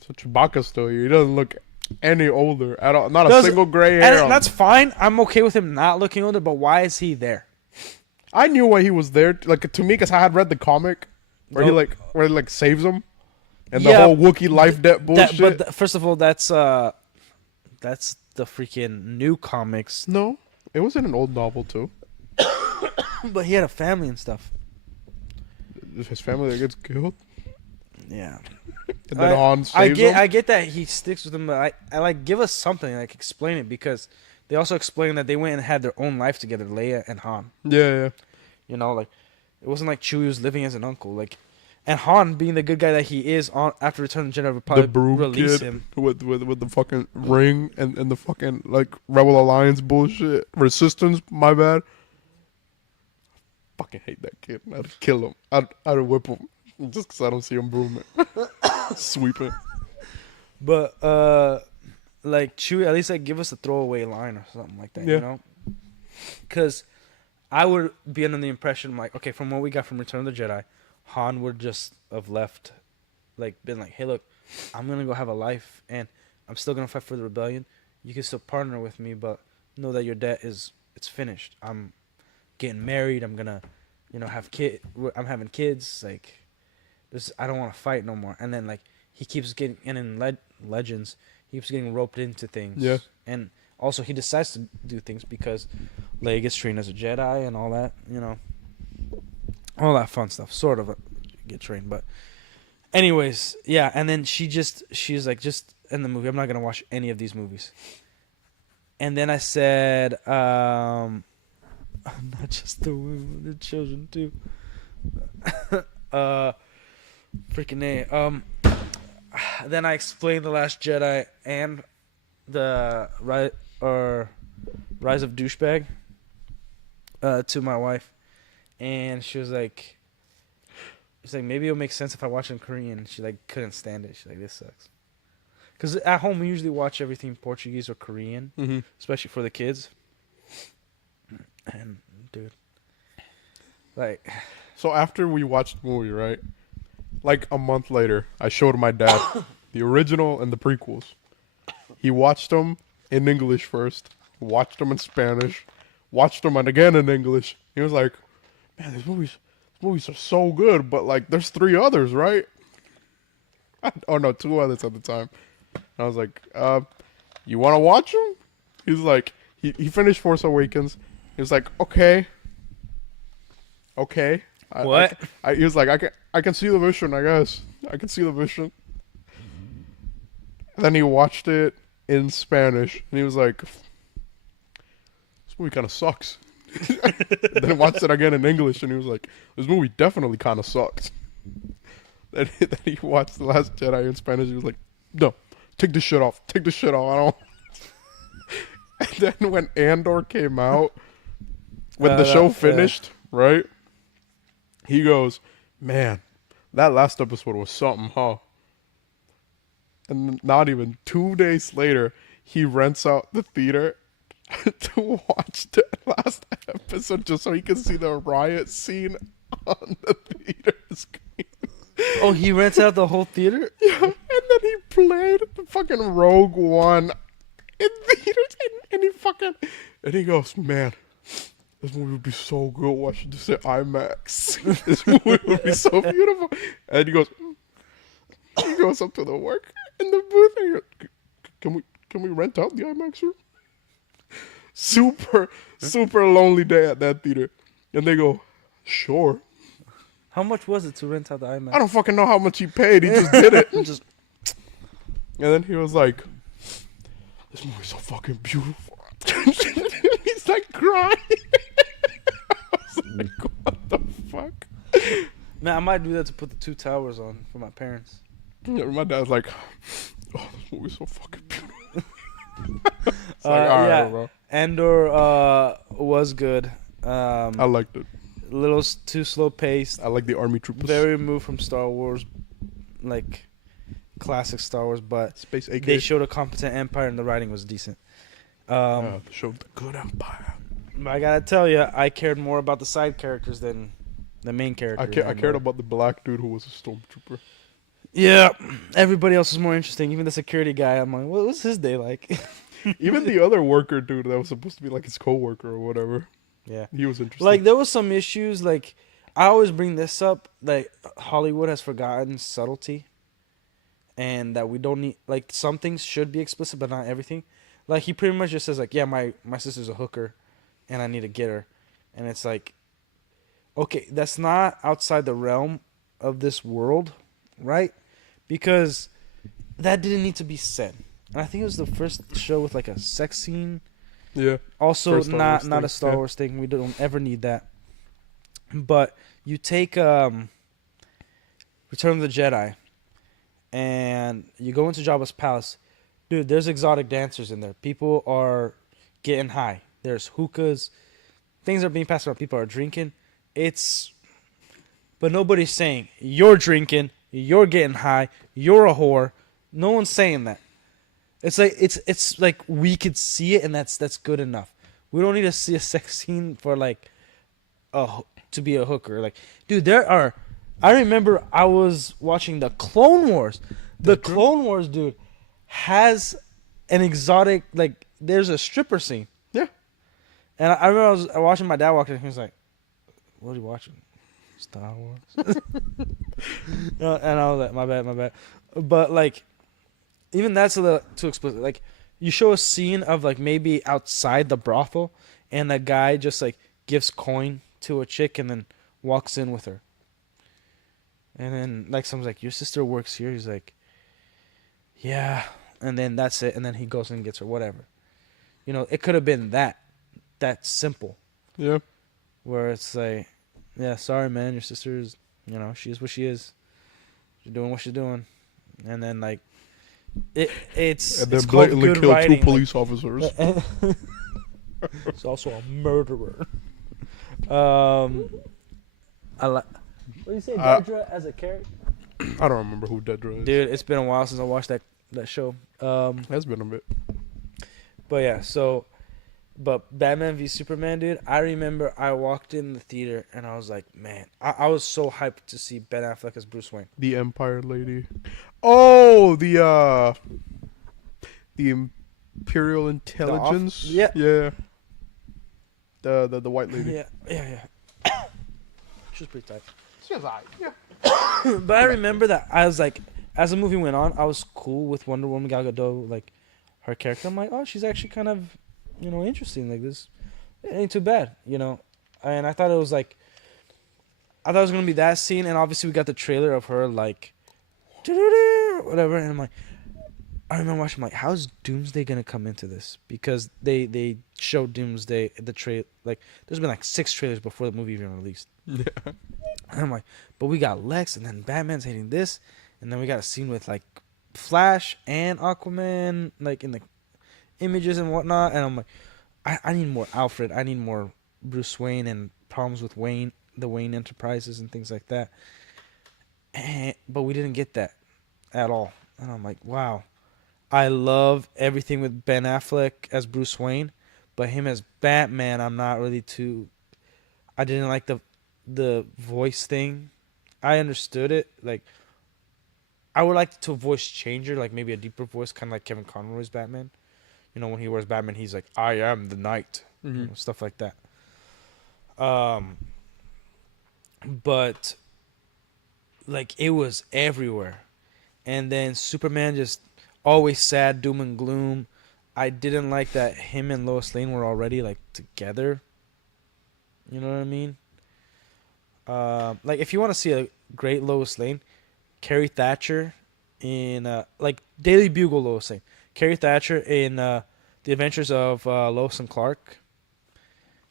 So Chewbacca's still here. He doesn't look any older at all. Not a single gray hair. And on that's fine. I'm okay with him not looking older, but why is he there? I knew why he was there. Like, to me, because I had read the comic where No. he saves him. And the Yeah, whole Wookiee life debt bullshit. First of all, that's the freaking new comics. No. It was in an old novel, too. But he had a family and stuff. His family that gets killed. Yeah. and then Han I saves get him. I get that he sticks with him, but I like give us something, like explain it, because they also explain that they went and had their own life together, Leia and Han. Yeah. You know, like it wasn't like Chewie was living as an uncle, like, and Han being the good guy that he is on after Return of the Jedi would probably The broom release kid him. with the fucking ring and the fucking like Rebel Alliance bullshit. Resistance, my bad. Fucking hate that kid. I'd kill him. I'd whip him just because I don't see him brooming, sweeping. But like Chewie, at least like give us a throwaway line or something like that, Yeah. you know? Because I would be under the impression, like, okay, from what we got from Return of the Jedi, Han would just have left, like, been like, hey, look, I'm gonna go have a life, and I'm still gonna fight for the rebellion. You can still partner with me, but know that your debt it's finished. I'm getting married. I'm gonna, have I'm having kids. Like, I don't want to fight no more. And then like he keeps getting, and in Legends, he keeps getting roped into things. Yeah. And also he decides to do things because Leia gets trained as a Jedi and all that. All that fun stuff. Sort of get trained, but anyways, yeah. And then she's like, just in the movie, I'm not gonna watch any of these movies. And then I said, not just the women, the children too. Freaking A. Then I explained The Last Jedi and the Rise of Douchebag to my wife, and she was like, maybe it'll make sense if I watch it in Korean. She like couldn't stand it. She's like, this sucks. Because at home we usually watch everything Portuguese or Korean, Mm-hmm. especially for the kids. And dude, like, So after we watched the movie, right? Like a month later, I showed my dad the original and the prequels. He watched them in English first, watched them in Spanish, watched them again in English. He was like, "Man, these movies are so good, but like, there's 3 others, right?" Oh no, 2 others at the time. And I was like, "You want to watch them?" He's like, he finished Force Awakens. He was like, "Okay." What? He was like, I can see the vision, I guess. I can see the vision. And then he watched it in Spanish, and he was like, this movie kind of sucks. Then he watched it again in English, and he was like, this movie definitely kind of sucks. Then he watched The Last Jedi in Spanish, he was like, no, take this shit off. Take this shit off. I don't... And then when Andor came out, when the show finished, right? He goes, man, that last episode was something, huh? And not even 2 days later, he rents out the theater to watch the last episode just so he can see the riot scene on the theater screen. Oh, he rents out the whole theater? Yeah, and then he played the fucking Rogue One in theaters, and he goes, man, this movie would be so good watching this at IMAX. This movie would be so beautiful. And he goes up to the work in the booth and he goes, can we rent out the IMAX room? Super lonely day at that theater. And they go, sure. How much was it to rent out the IMAX? I don't fucking know how much he paid. He just did it. Just And then he was like, this movie's so fucking beautiful. He's like crying. I was like, what the fuck? man, I might do that to put the 2 towers on for my parents. Yeah, my dad's like, oh, this movie's so fucking beautiful. It's Uh, like, all right, yeah. bro. Andor was good. I liked it. A little too slow paced. I like the army troopers. Very removed from Star Wars, like classic Star Wars, but Space AK. they showed a competent Empire and the writing was decent. They showed the good empire. But I gotta tell you, I cared more about the side characters than the main characters. I cared about the black dude who was a stormtrooper. Yeah, everybody else was more interesting. Even the security guy, I'm like, what was his day like? Even the other worker dude that was supposed to be like his coworker or whatever. Yeah. He was interesting. Like, there was some issues. Like, I always bring this up. Like, Hollywood has forgotten subtlety. And that we don't need... Like, some things should be explicit, but not everything. Like, he pretty much just says, like, yeah, my sister's a hooker. And I need to get her. And it's like... Okay, that's not outside the realm of this world, right? because that didn't need to be said. And I think it was the first show with like a sex scene. Yeah. Also, First Star not Wars a thing, Star yeah. Wars thing. We don't ever need that. But you take Return of the Jedi, and you go into Jabba's palace. Dude, there's exotic dancers in there. People are getting high. There's hookahs. Things are being passed around. People are drinking. But nobody's saying, you're drinking, you're getting high, you're a whore. No one's saying that. It's like we could see it, and that's good enough. We don't need to see a sex scene for like to be a hooker. Like, dude, I remember I was watching the Clone Wars. The Clone Wars, dude, has an exotic, like, there's a stripper scene. Yeah. And I remember I was watching, my dad walk in, and he was like, "What are you watching? Star Wars?" No, and I was like, my bad. But like, even that's a little too explicit. Like, you show a scene of like maybe outside the brothel, and a guy just like gives coin to a chick and then walks in with her. And then like someone's like, "Your sister works here." He's like, "Yeah." And then that's it. And then he goes and gets her, whatever. You know, it could have been that simple. Yeah. Where it's like, yeah, sorry, man, your sister's, you know, she is what she is. She's doing what she's doing. And then, like, it's And then it's called blatantly good killed writing. two police officers. It's also a murderer. I like. What do you say, Dedra as a character? I don't remember who Dedra is. Dude, it's been a while since I watched that show. That's been a bit. But yeah, but Batman v Superman, dude, I remember I walked in the theater and I was like, man, I was so hyped to see Ben Affleck as Bruce Wayne. The Empire Lady. Oh, the Imperial Intelligence. yeah. Yeah. The white lady. Yeah. She was pretty tight. She was alright. Yeah. But I remember that I was like, as the movie went on, I was cool with Wonder Woman Gal Gadot, like her character. I'm like, oh, she's actually kind of, you know, interesting. Like this, it ain't too bad, you know. And I thought it was like, I thought it was gonna be that scene, and obviously we got the trailer of her like, whatever. And I'm like, I remember watching, like, how's Doomsday gonna come into this? Because they showed Doomsday the trail, like there's been like 6 trailers before the movie even released. Yeah. And I'm like, but we got Lex, and then Batman's hating this, and then we got a scene with like Flash and Aquaman, like in the images and whatnot. And I'm like, I need more Alfred. I need more Bruce Wayne and problems with Wayne, the Wayne Enterprises and things like that. But we didn't get that at all. And I'm like, wow. I love everything with Ben Affleck as Bruce Wayne, but him as Batman, I'm not really too. I didn't like the voice thing. I understood it. Like, I would like to voice changer, like maybe a deeper voice, kind of like Kevin Conroy's Batman. You know, when he wears Batman, he's like, "I am the Knight," you know, stuff like that. But like, it was everywhere, and then Superman just always sad, doom and gloom. I didn't like that him and Lois Lane were already like together. You know what I mean? Like, if you want to see a great Lois Lane, Carrie Thatcher in like Daily Bugle Lois Lane. Carrie Thatcher in The Adventures of Lois and Clark,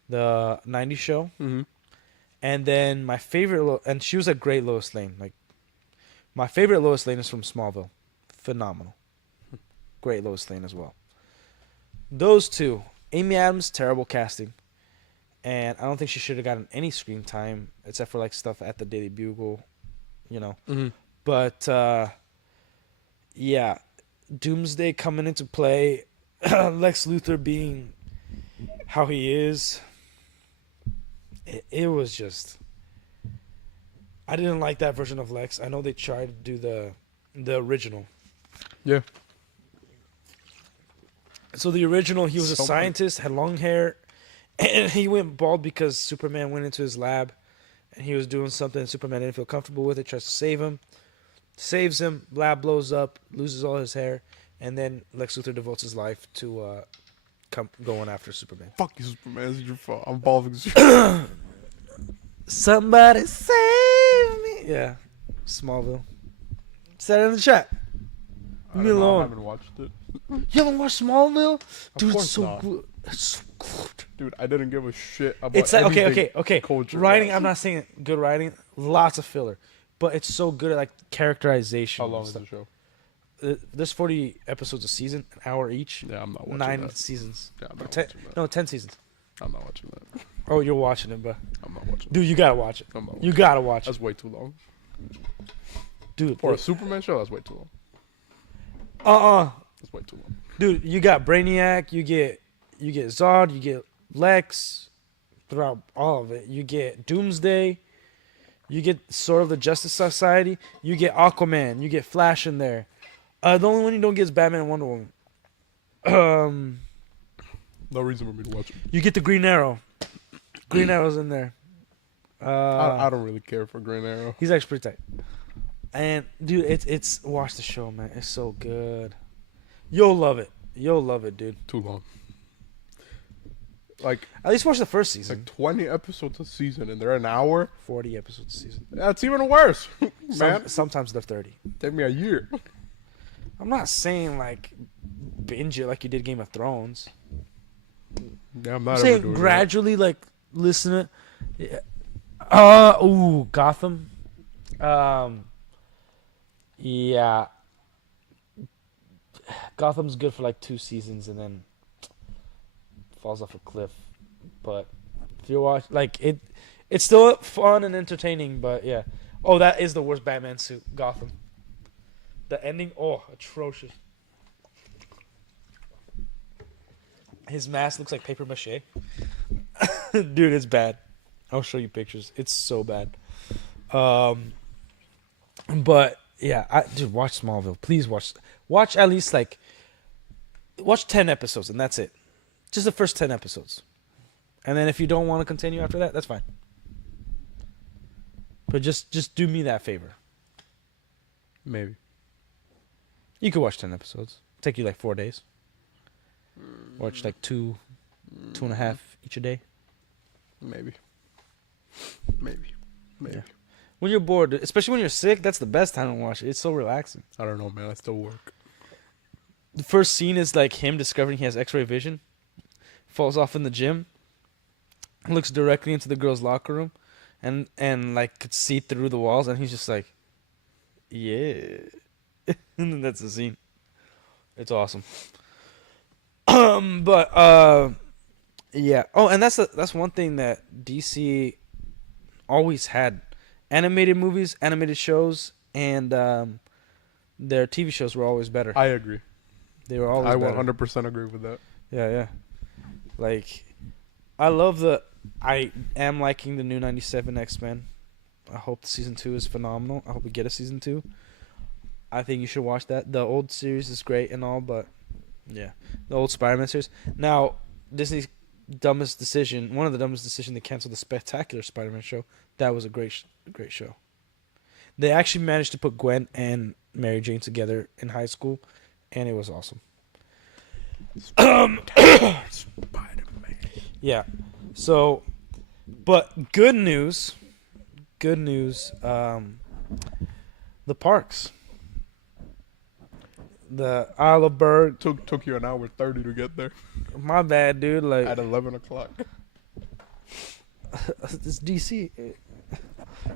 the '90s show. Mm-hmm. And then my favorite, and she was a great Lois Lane. Like, my favorite Lois Lane is from Smallville. Phenomenal. Great Lois Lane as well. Those two. Amy Adams, terrible casting. And I don't think she should have gotten any screen time except for like stuff at the Daily Bugle, you know. Mm-hmm. But yeah, Doomsday coming into play, Lex Luthor being how he is. It was just, I didn't like that version of Lex. I know they tried to do the original. Yeah. So the original, he was a Someone- scientist, had long hair, and he went bald because Superman went into his lab, and he was doing something Superman didn't feel comfortable with it, tries to save him, saves him, lab blows up, loses all his hair, and then Lex Luthor devotes his life to going after Superman. Fuck you, Superman. It's your fault. I'm involving. Somebody save me. Yeah, Smallville. Said it in the chat. I Leave me don't know, I alone. haven't watched it. You haven't watched Smallville? Dude, course it's so not. good. It's so good. Dude, I didn't give a shit about It's like, anything okay. culture Writing, wise. I'm not saying good writing. Lots of filler. But it's so good at like characterization. How and long is stuff. the show? There's 40 episodes a season, an hour each. Yeah, I'm not watching 9 that. seasons. Yeah, I'm not 10, watching that. no, 10 seasons. I'm not watching that. Oh, you're watching it, but I'm not watching dude, you gotta watch it. that. I'm not You watching gotta watch that. it, That's way too long. dude. For a Superman show, that's way too long. That's way too long. Dude, you got Brainiac, you get Zod, you get Lex throughout all of it. You get Doomsday, you get sort of the Justice Society, you get Aquaman, you get Flash in there. The only one you don't get is Batman and Wonder Woman. No reason for me to watch it. You get the Green Arrow. Green Arrow's in there. I don't really care for Green Arrow. He's actually pretty tight. And dude, it's watch the show, man. It's so good. You'll love it. You'll love it, dude. Too long. Like At least watch the first season. 20 episodes a season, and they're an hour. 40 episodes a season. That's even worse, man. Sometimes they're 30. Take me a year. I'm not saying like binge it like you did Game of Thrones. Yeah, I'm I'm not ever saying doing gradually like listen to Gotham. Yeah. Gotham's good for like 2 seasons and then falls off a cliff. But if you watch like it's still fun and entertaining, but yeah. Oh, that is the worst Batman suit, Gotham. The ending, atrocious. His mask looks like paper mache. Dude, it's bad. I'll show you pictures. It's so bad. But yeah, dude, watch Smallville. Please watch at least watch 10 episodes and that's it. Just the first 10 episodes. And then if you don't want to continue after that, that's fine. But just do me that favor. Maybe. You could watch 10 episodes. Take you like 4 days. Watch like 2.5 each a day. Maybe. Maybe. Yeah. When you're bored, especially when you're sick, that's the best time to watch it. It's so relaxing. I don't know, man. I still work. The first scene is like him discovering he has X-ray vision. Falls off in the gym. Looks directly into the girl's locker room, and like could see through the walls, and he's just like, yeah. And then that's the scene. It's awesome. But yeah. Oh, and that's one thing that DC always had: animated movies, animated shows, and their TV shows were always better. I agree. They were always I better. 100% agree with that. Yeah. Like, I am liking the new 97 X-Men. I hope season 2 is phenomenal. I hope we get a season 2. I think you should watch that. The old series is great and all, but yeah. The old Spider-Man series. Now, Disney's dumbest decision, one of the dumbest decisions, they canceled the Spectacular Spider-Man show. That was a great show. They actually managed to put Gwen and Mary Jane together in high school, and it was awesome. Spider-Man. Yeah. So, but good news. The parks. The Isle of Berg. Took you an hour 30 to get there My bad, dude. Like, at 11 o'clock. it's DC.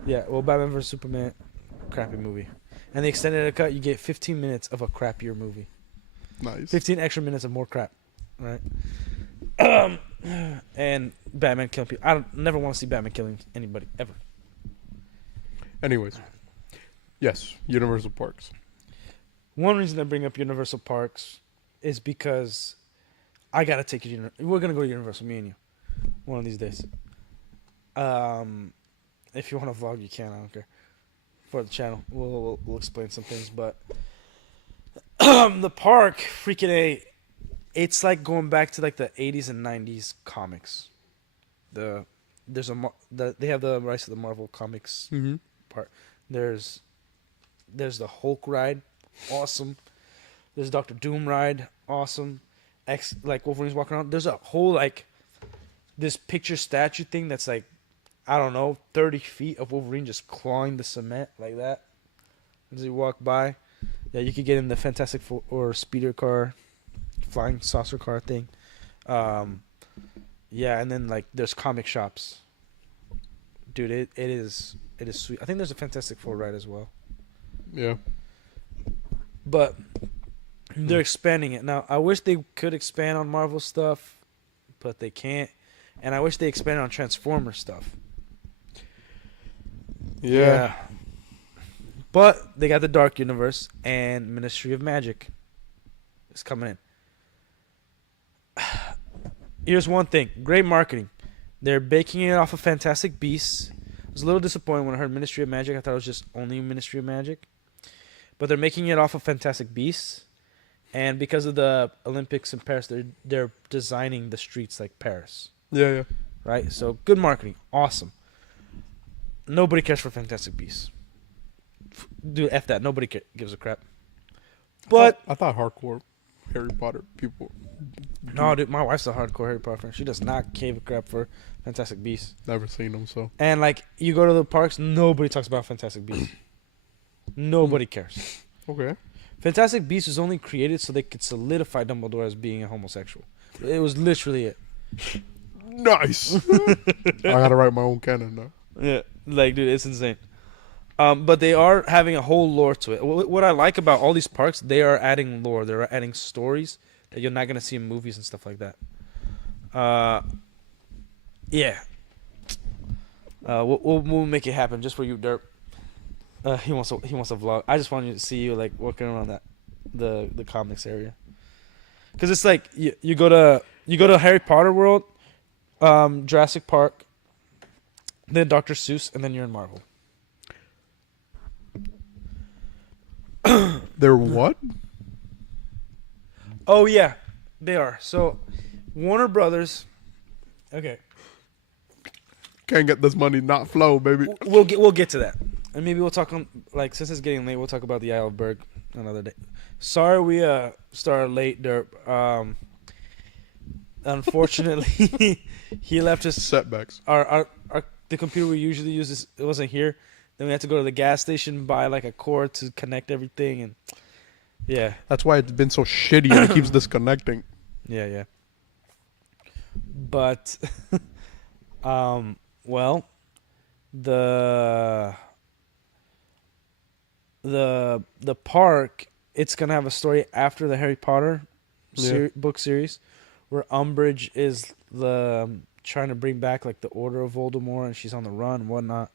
Yeah. Well, Batman vs Superman, crappy movie. And the extended cut, you get 15 minutes of a crappier movie. Nice. 15 extra minutes of more crap, right? And Batman killing people. I never want to see Batman killing anybody ever. Anyways. Yes, Universal Parks. One reason I bring up Universal Parks is because I gotta take you. We're gonna go to Universal, me and you, one of these days. If you want to vlog, you can. I don't care. For the channel, we'll explain some things, but the park, freaking A, it's like going back to like the 80s and 90s comics. They have the rights to the Marvel comics Mm-hmm. part. There's the Hulk ride, awesome. There's Doctor Doom ride, awesome. Like Wolverine's walking around. There's a whole like this picture statue thing that's like, I don't know, 30 feet of Wolverine just clawing the cement like that. as you walk by. Yeah, you could get in the Fantastic Four or speeder car, flying saucer car thing. Yeah, and then like there's comic shops. Dude, it is sweet. I think there's a Fantastic Four ride as well. Yeah. But they're expanding it. Now, I wish they could expand on Marvel stuff, but they can't. And I wish they expanded on Transformer stuff. Yeah. But they got the Dark Universe and Ministry of Magic is coming in. Here's one thing. Great marketing. They're baking it off of Fantastic Beasts. I was a little disappointed when I heard Ministry of Magic. I thought it was just only Ministry of Magic. But they're making it off of Fantastic Beasts. And because of the Olympics in Paris, they're designing the streets like Paris. Yeah. Right? So good marketing. Awesome. Nobody cares for Fantastic Beasts. Dude, F that. Nobody gives a crap. But I thought hardcore Harry Potter people. no, dude, my wife's a hardcore Harry Potter fan. She does not give a crap for Fantastic Beasts. Never seen them, so. And like you go to the parks, nobody talks about Fantastic Beasts. Nobody cares. Okay. Fantastic Beasts was only created so they could solidify Dumbledore as being a homosexual. It was literally it. Nice. I gotta write my own canon now. Yeah, like dude, it's insane. But they are having a whole lore to it. What I like about all these parks, they are adding lore. They're adding stories that you're not gonna see in movies and stuff like that. Yeah. We'll make it happen just for you, Derp. He wants a vlog. I just wanted to see you like walking around the comics area, because it's like you go to Harry Potter World, Jurassic Park, then Dr. Seuss, and then you're in Marvel. They're what? Oh yeah, they are. So Warner Brothers. Okay, Can't get this money not flow, baby. we'll get to that, and maybe we'll talk on like since it's getting late, we'll talk about the Isle of Berg another day. Sorry we started late, Derp. Unfortunately, he left us Setbacks. our the computer we usually use it wasn't here. Then we had to go to the gas station, buy like a cord to connect everything, and yeah. That's why it's been so shitty and it keeps disconnecting. Yeah. But, well, the park, it's gonna have a story after the Harry Potter book series, where Umbridge is trying to bring back like the Order of Voldemort, and she's on the run and whatnot.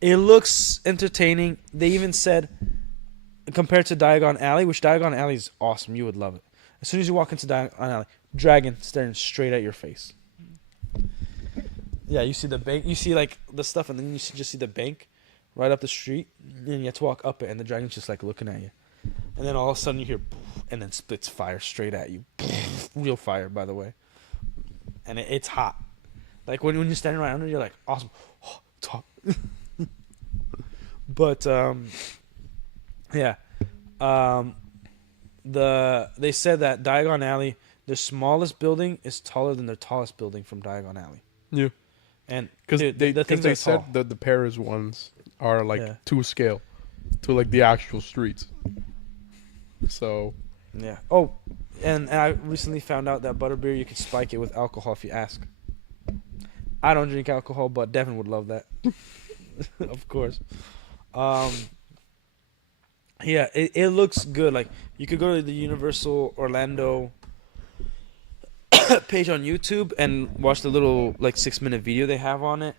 It looks entertaining. They even said, compared to Diagon Alley, which Diagon Alley is awesome. You would love it. As soon as you walk into Diagon Alley, dragon staring straight at your face. Yeah, you see the bank. You see like the stuff, and then you just see the bank right up the street, and you have to walk up it, and the dragon's just like looking at you. And then all of a sudden you hear, and then splits fire straight at you. Real fire, by the way. And it's hot. Like when you're standing right under, you're like, awesome. Oh, it's hot. But yeah, they said that Diagon Alley, their smallest building is taller than their tallest building from Diagon Alley. Yeah. And Because they are said tall. that the Paris ones are like Yeah. to scale to like the actual streets. So Yeah. Oh, and I recently found out that butterbeer, you can spike it with alcohol if you ask. I don't drink alcohol, but Devin would love that. Of course. Yeah, it looks good. Like you could go to the Universal Orlando page on YouTube and watch the little like 6-minute video they have on it.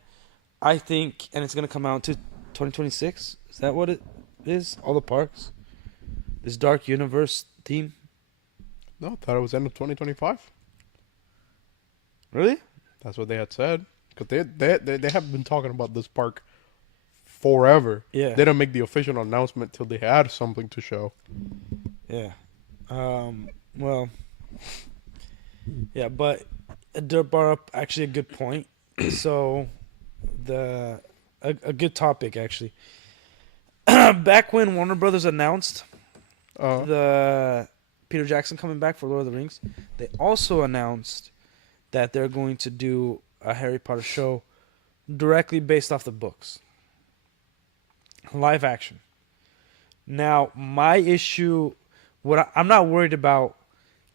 I think, and it's gonna come out to 2026. Is that what it is? All the parks. This Dark Universe theme. no, I thought it was end of 2025. Really? That's what they had said. Because they have been talking about this park forever. Yeah. They didn't make the official announcement till they had something to show. Yeah. Well. Yeah, but Dirk brought up actually a good point. So, a good topic actually. Back when Warner Brothers announced the Peter Jackson coming back for Lord of the Rings, they also announced that they're going to do a Harry Potter show directly based off the books. Live action. Now, my issue, I'm not worried about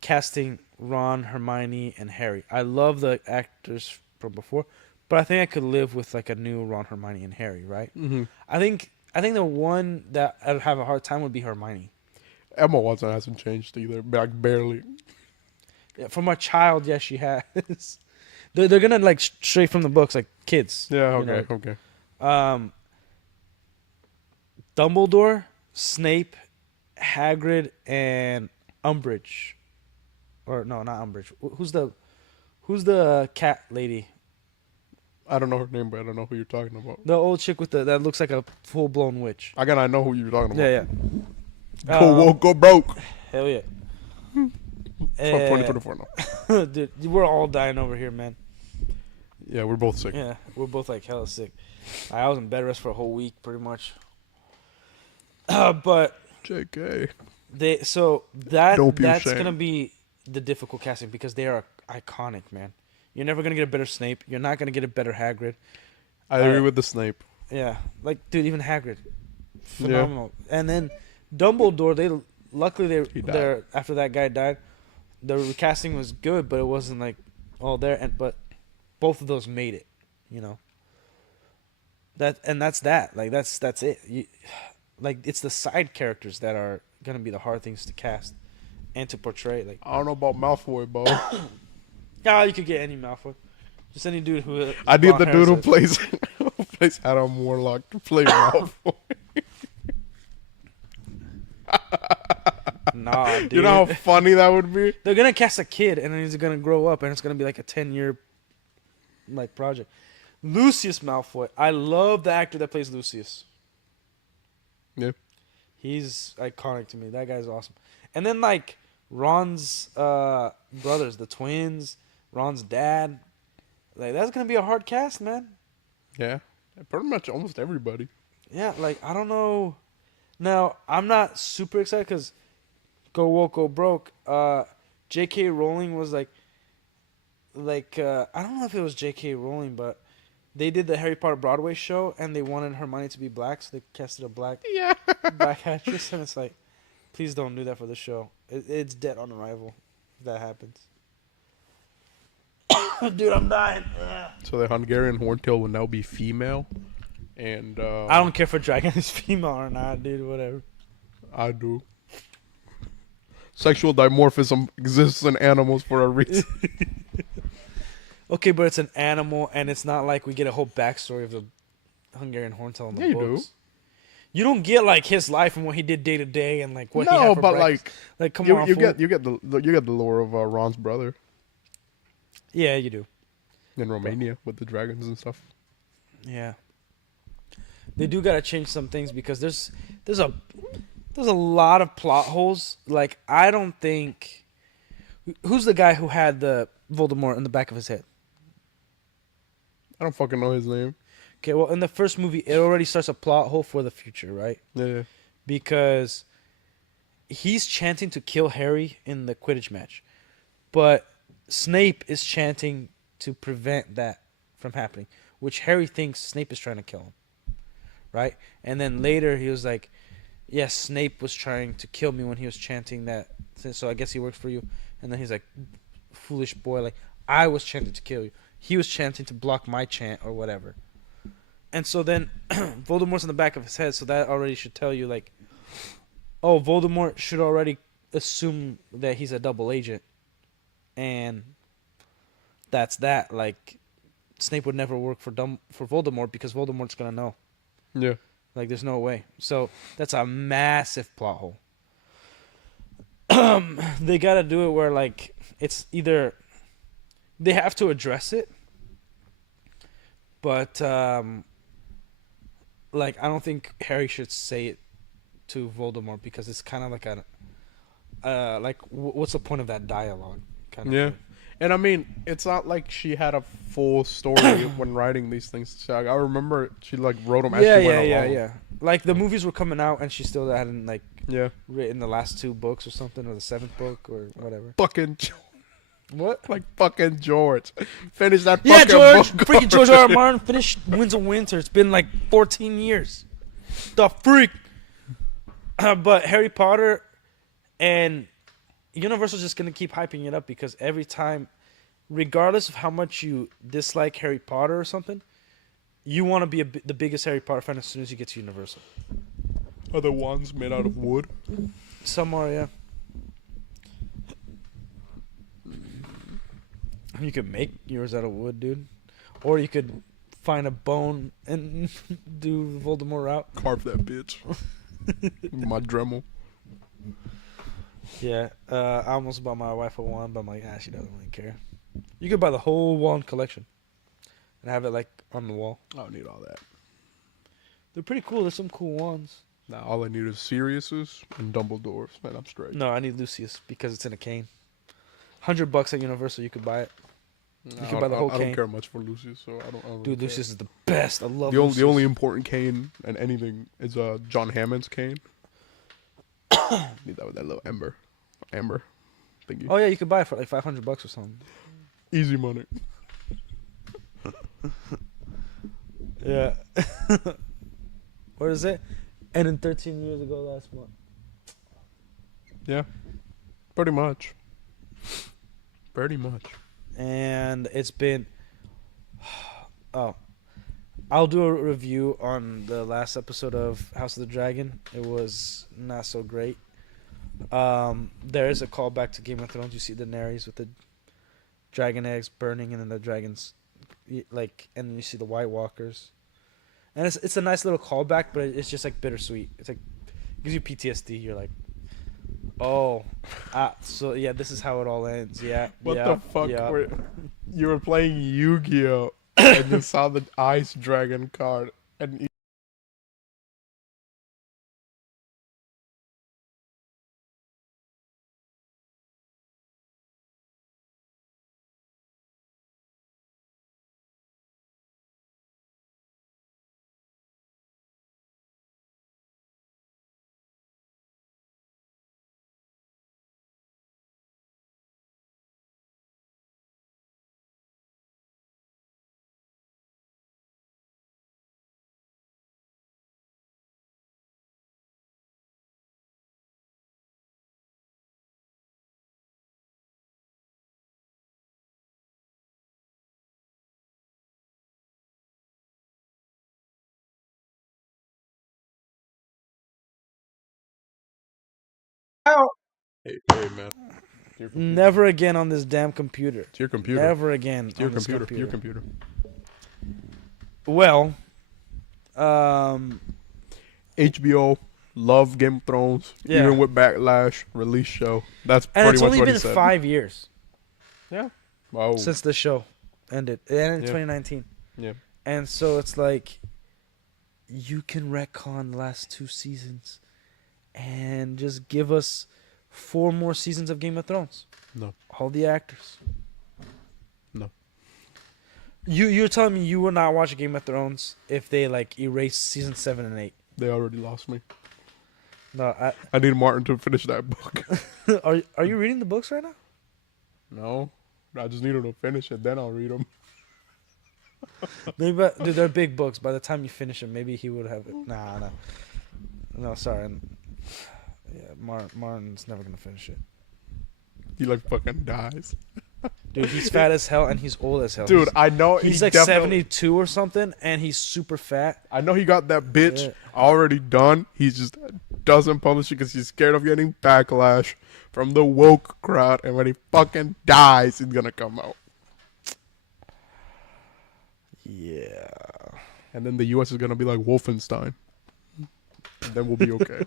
casting Ron, Hermione, and Harry. I love the actors from before, but I think I could live with like a new Ron, Hermione, and Harry. Right? Mm-hmm. I think the one that I'd have a hard time would be Hermione. Emma Watson hasn't changed either, like barely. Yeah, from a child, yes, she has. They're gonna like straight from the books, like kids. Yeah, you know. okay. Dumbledore, Snape, Hagrid, and Umbridge, or no, not Umbridge. Who's the cat lady? I don't know her name, but I don't know who you're talking about. The old chick with that looks like a full blown witch. I know who you're talking about. Yeah. Go woke, go broke. Hell yeah. It's 2024 now. Dude, we're all dying over here, man. Yeah, we're both sick. Yeah, we're both like hella sick. I was in bed rest for a whole week, pretty much. But JK. Don't be that's ashamed. gonna be the difficult casting because they are iconic, man. You're never gonna get a better Snape. You're not gonna get a better Hagrid. I agree with the Snape. Yeah, like dude, even Hagrid, phenomenal. Yeah. And then Dumbledore, luckily they're after that guy died, the recasting was good, but it wasn't like all there. But both of those made it, you know. That's that. Like that's it. Like it's the side characters that are gonna be the hard things to cast and to portray. Like I don't know about Malfoy, bro. yeah, you could get any Malfoy, just any dude who. I need the dude who plays Adam Warlock to play Malfoy. Nah, dude. You know how funny that would be? They're gonna cast a kid, and then he's gonna grow up, and it's gonna be like a 10-year, like project. Lucius Malfoy. I love the actor that plays Lucius. Yeah. He's iconic to me. That guy's awesome. And then like Ron's brothers, the twins, Ron's dad. Like that's gonna be a hard cast, man. Yeah. Pretty much almost everybody. Yeah, like I don't know. Now I'm not super excited because Go Woke Go Broke. J.K. Rowling was like I don't know if it was J.K. Rowling, but they did the Harry Potter Broadway show and they wanted Hermione to be black, so they casted a black actress, and it's like, please don't do that for the show. It's dead on arrival if that happens. Dude, I'm dying. So the Hungarian Horntail will now be female, and I don't care if a dragon is female or not, dude. Whatever. I do. Sexual dimorphism exists in animals for a reason. Okay, but it's an animal, and it's not like we get a whole backstory of the Hungarian Horntail in the books. Do. You don't get like his life and what he did day to day and like what he had for breakfast. Like come on, you fool. get the lore of Ron's brother Yeah, you do. in Romania with the dragons and stuff. Yeah. They do gotta change some things because there's a lot of plot holes. Like I don't think who's the guy who had the Voldemort in the back of his head? I don't fucking know his name. Okay, well in the first movie it already starts a plot hole for the future, right? Yeah. Because he's chanting to kill Harry in the Quidditch match. But Snape is chanting to prevent that from happening, which Harry thinks Snape is trying to kill him. Right? And then later he was like, yes, Snape was trying to kill me when he was chanting that, so I guess he works for you. And then he's like, foolish boy, like, I was chanting to kill you. He was chanting to block my chant or whatever. And so then Voldemort's in the back of his head, so that already should tell you, like, oh, Voldemort should already assume that he's a double agent. And that's that. Like, Snape would never work for Voldemort because Voldemort's going to know. Yeah. Like, there's no way. So that's a massive plot hole. They got to do it where, like, it's either they have to address it, but, like, I don't think Harry should say it to Voldemort because it's kind of like what's the point of that dialogue? Kind of Yeah. thing. And I mean, it's not like she had a full story when writing these things. So I remember she like wrote them as she went along. Yeah. Like the movies were coming out and she still hadn't like Yeah. written the last 2 books or something, or the 7th book or whatever. Fucking What? like fucking George. Finish that Yeah, fucking George. book. Freaking George R. R. Martin finished Winds of Winter. It's been like 14 years. The freak. But Harry Potter and Universal's just gonna keep hyping it up because every time, regardless of how much you dislike Harry Potter or something, you want to be the biggest Harry Potter fan as soon as you get to Universal. Are the wands made out of wood? Some are, yeah. You could make yours out of wood, dude, or you could find a bone and do Voldemort route. Carve that bitch. My Dremel. Yeah, I almost bought my wife a wand, but I'm like, she doesn't really care. You could buy the whole wand collection and have it like on the wall. I don't need all that. They're pretty cool. There's some cool wands. Now all I need is Sirius's and Dumbledore's, and I'm straight. No, I need Lucius because it's in a cane. $100 at Universal, you could buy it. I can buy the whole don't cane. care much for Lucius, so I don't. Dude, really care. Lucius is the best. I love The Lucius. only important cane and anything is John Hammond's cane. Need that with that little amber thingy. Oh yeah, you could buy it for like $500 or something. Easy money. Yeah. What is it? And then 13 years ago last month. Yeah, pretty much. Pretty much. And it's been. Oh. I'll do a review on the last episode of House of the Dragon. It was not so great. There is a callback to Game of Thrones. You see Daenerys with the dragon eggs burning, and then the dragons, and then you see the White Walkers. And it's a nice little callback, but it's just like bittersweet. It's like gives you PTSD. You're like, oh, so yeah, this is how it all ends. Yeah. What yeah, the fuck? Yeah. You were playing Yu-Gi-Oh! And you saw the Ice Dragon card, and you Hey man. Never again on this damn computer. It's your computer. Never again It's your on this computer. Your computer. Well, HBO, love Game of Thrones, Yeah. even with Backlash, release show. That's and pretty it's much only what been he said. 5 years Oh, since the show ended. It ended in Yeah. 2019. yeah. And so it's like, you can retcon the last 2 seasons and just give us 4 more seasons of Game of Thrones. No. All the actors. No. You're telling me you will not watch Game of Thrones if they like erase season 7 and 8? They already lost me. No, I need Martin to finish that book. are you reading the books right now? No, I just need him to finish it. Then I'll read them. Maybe, dude, they're big books. By the time you finish them, maybe he would have it. No, sorry. Yeah, Martin's never gonna finish it. He like fucking dies. Dude, he's fat as hell and he's old as hell. Dude, I know he's he like definitely- 72 or something, and he's super fat. I know he got that bitch Yeah. already done. He just doesn't publish it because he's scared of getting backlash from the woke crowd. And when he fucking dies, it's gonna come out. Yeah. And then the U.S. is gonna be like Wolfenstein. And then we'll be okay.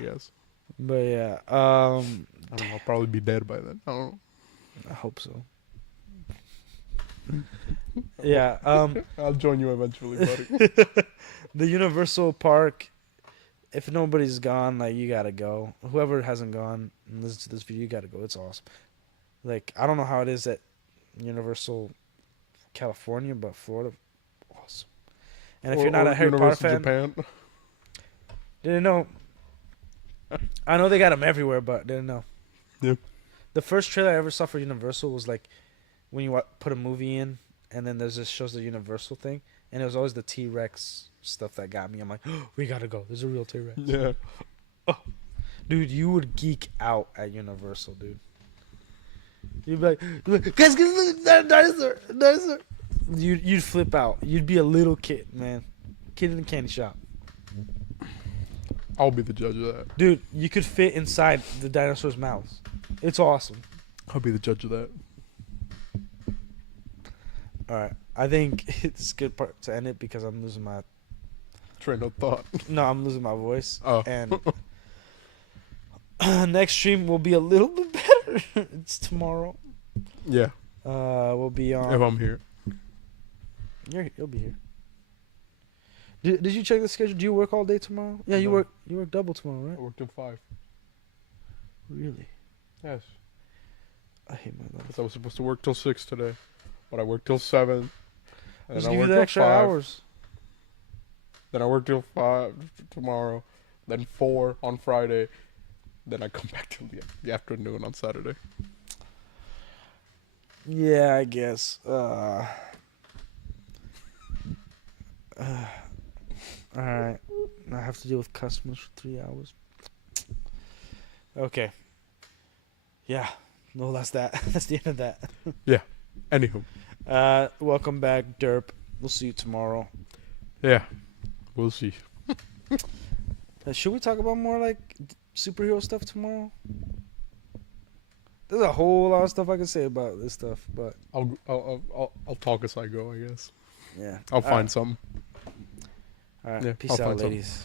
Yes. But yeah, I don't know. I'll probably be dead by then. I don't know. I hope so. Yeah, I'll join you eventually, buddy. the Universal Park, if nobody's gone, like, you gotta go. Whoever hasn't gone and listened to this video, you gotta go. It's awesome. Like, I don't know how it is at Universal California, but Florida, awesome. And if you're not a Harry Potter Universal fan, Japan. didn't know. I know they got them everywhere, but didn't know. Yeah. The first trailer I ever saw for Universal was like when you put a movie in, and then there's this shows the Universal thing, and it was always the T Rex stuff that got me. I'm like, we gotta go. There's a real T Rex. Yeah. Dude, you would geek out at Universal, dude. You'd be like, guys, look at that dinosaur, dinosaur. You'd flip out. You'd be a little kid, man. Kid in the candy shop. I'll be the judge of that. Dude, you could fit inside the dinosaur's mouths. It's awesome. I'll be the judge of that. All right. I think it's a good part to end it because I'm losing my... Train of thought. No, I'm losing my voice. Oh. And next stream will be a little bit better. It's tomorrow. Yeah. We'll be on... If I'm here. You'll be here. Did you check the schedule? Do you work all day tomorrow? Yeah, you No. work double tomorrow, I right? work till 5. Really? Yes. I hate my life. Because I was supposed to work till 6 today. But I worked till 7. And Just I give you work the till extra 5. hours. Then I work till 5 tomorrow. Then 4 on Friday. Then I come back till the afternoon on Saturday. Yeah, I guess. Alright. I have to deal with customers for 3 hours. Okay. Yeah. No, that's that. That's the end of that. Anywho. Welcome back, Derp. We'll see you tomorrow. Yeah. We'll see. Should we talk about more like superhero stuff tomorrow? There's a whole lot of stuff I can say about this stuff, but I'll talk as I go, I guess. yeah. I'll find something. All right. Yeah, Peace I'll out, find something. ladies.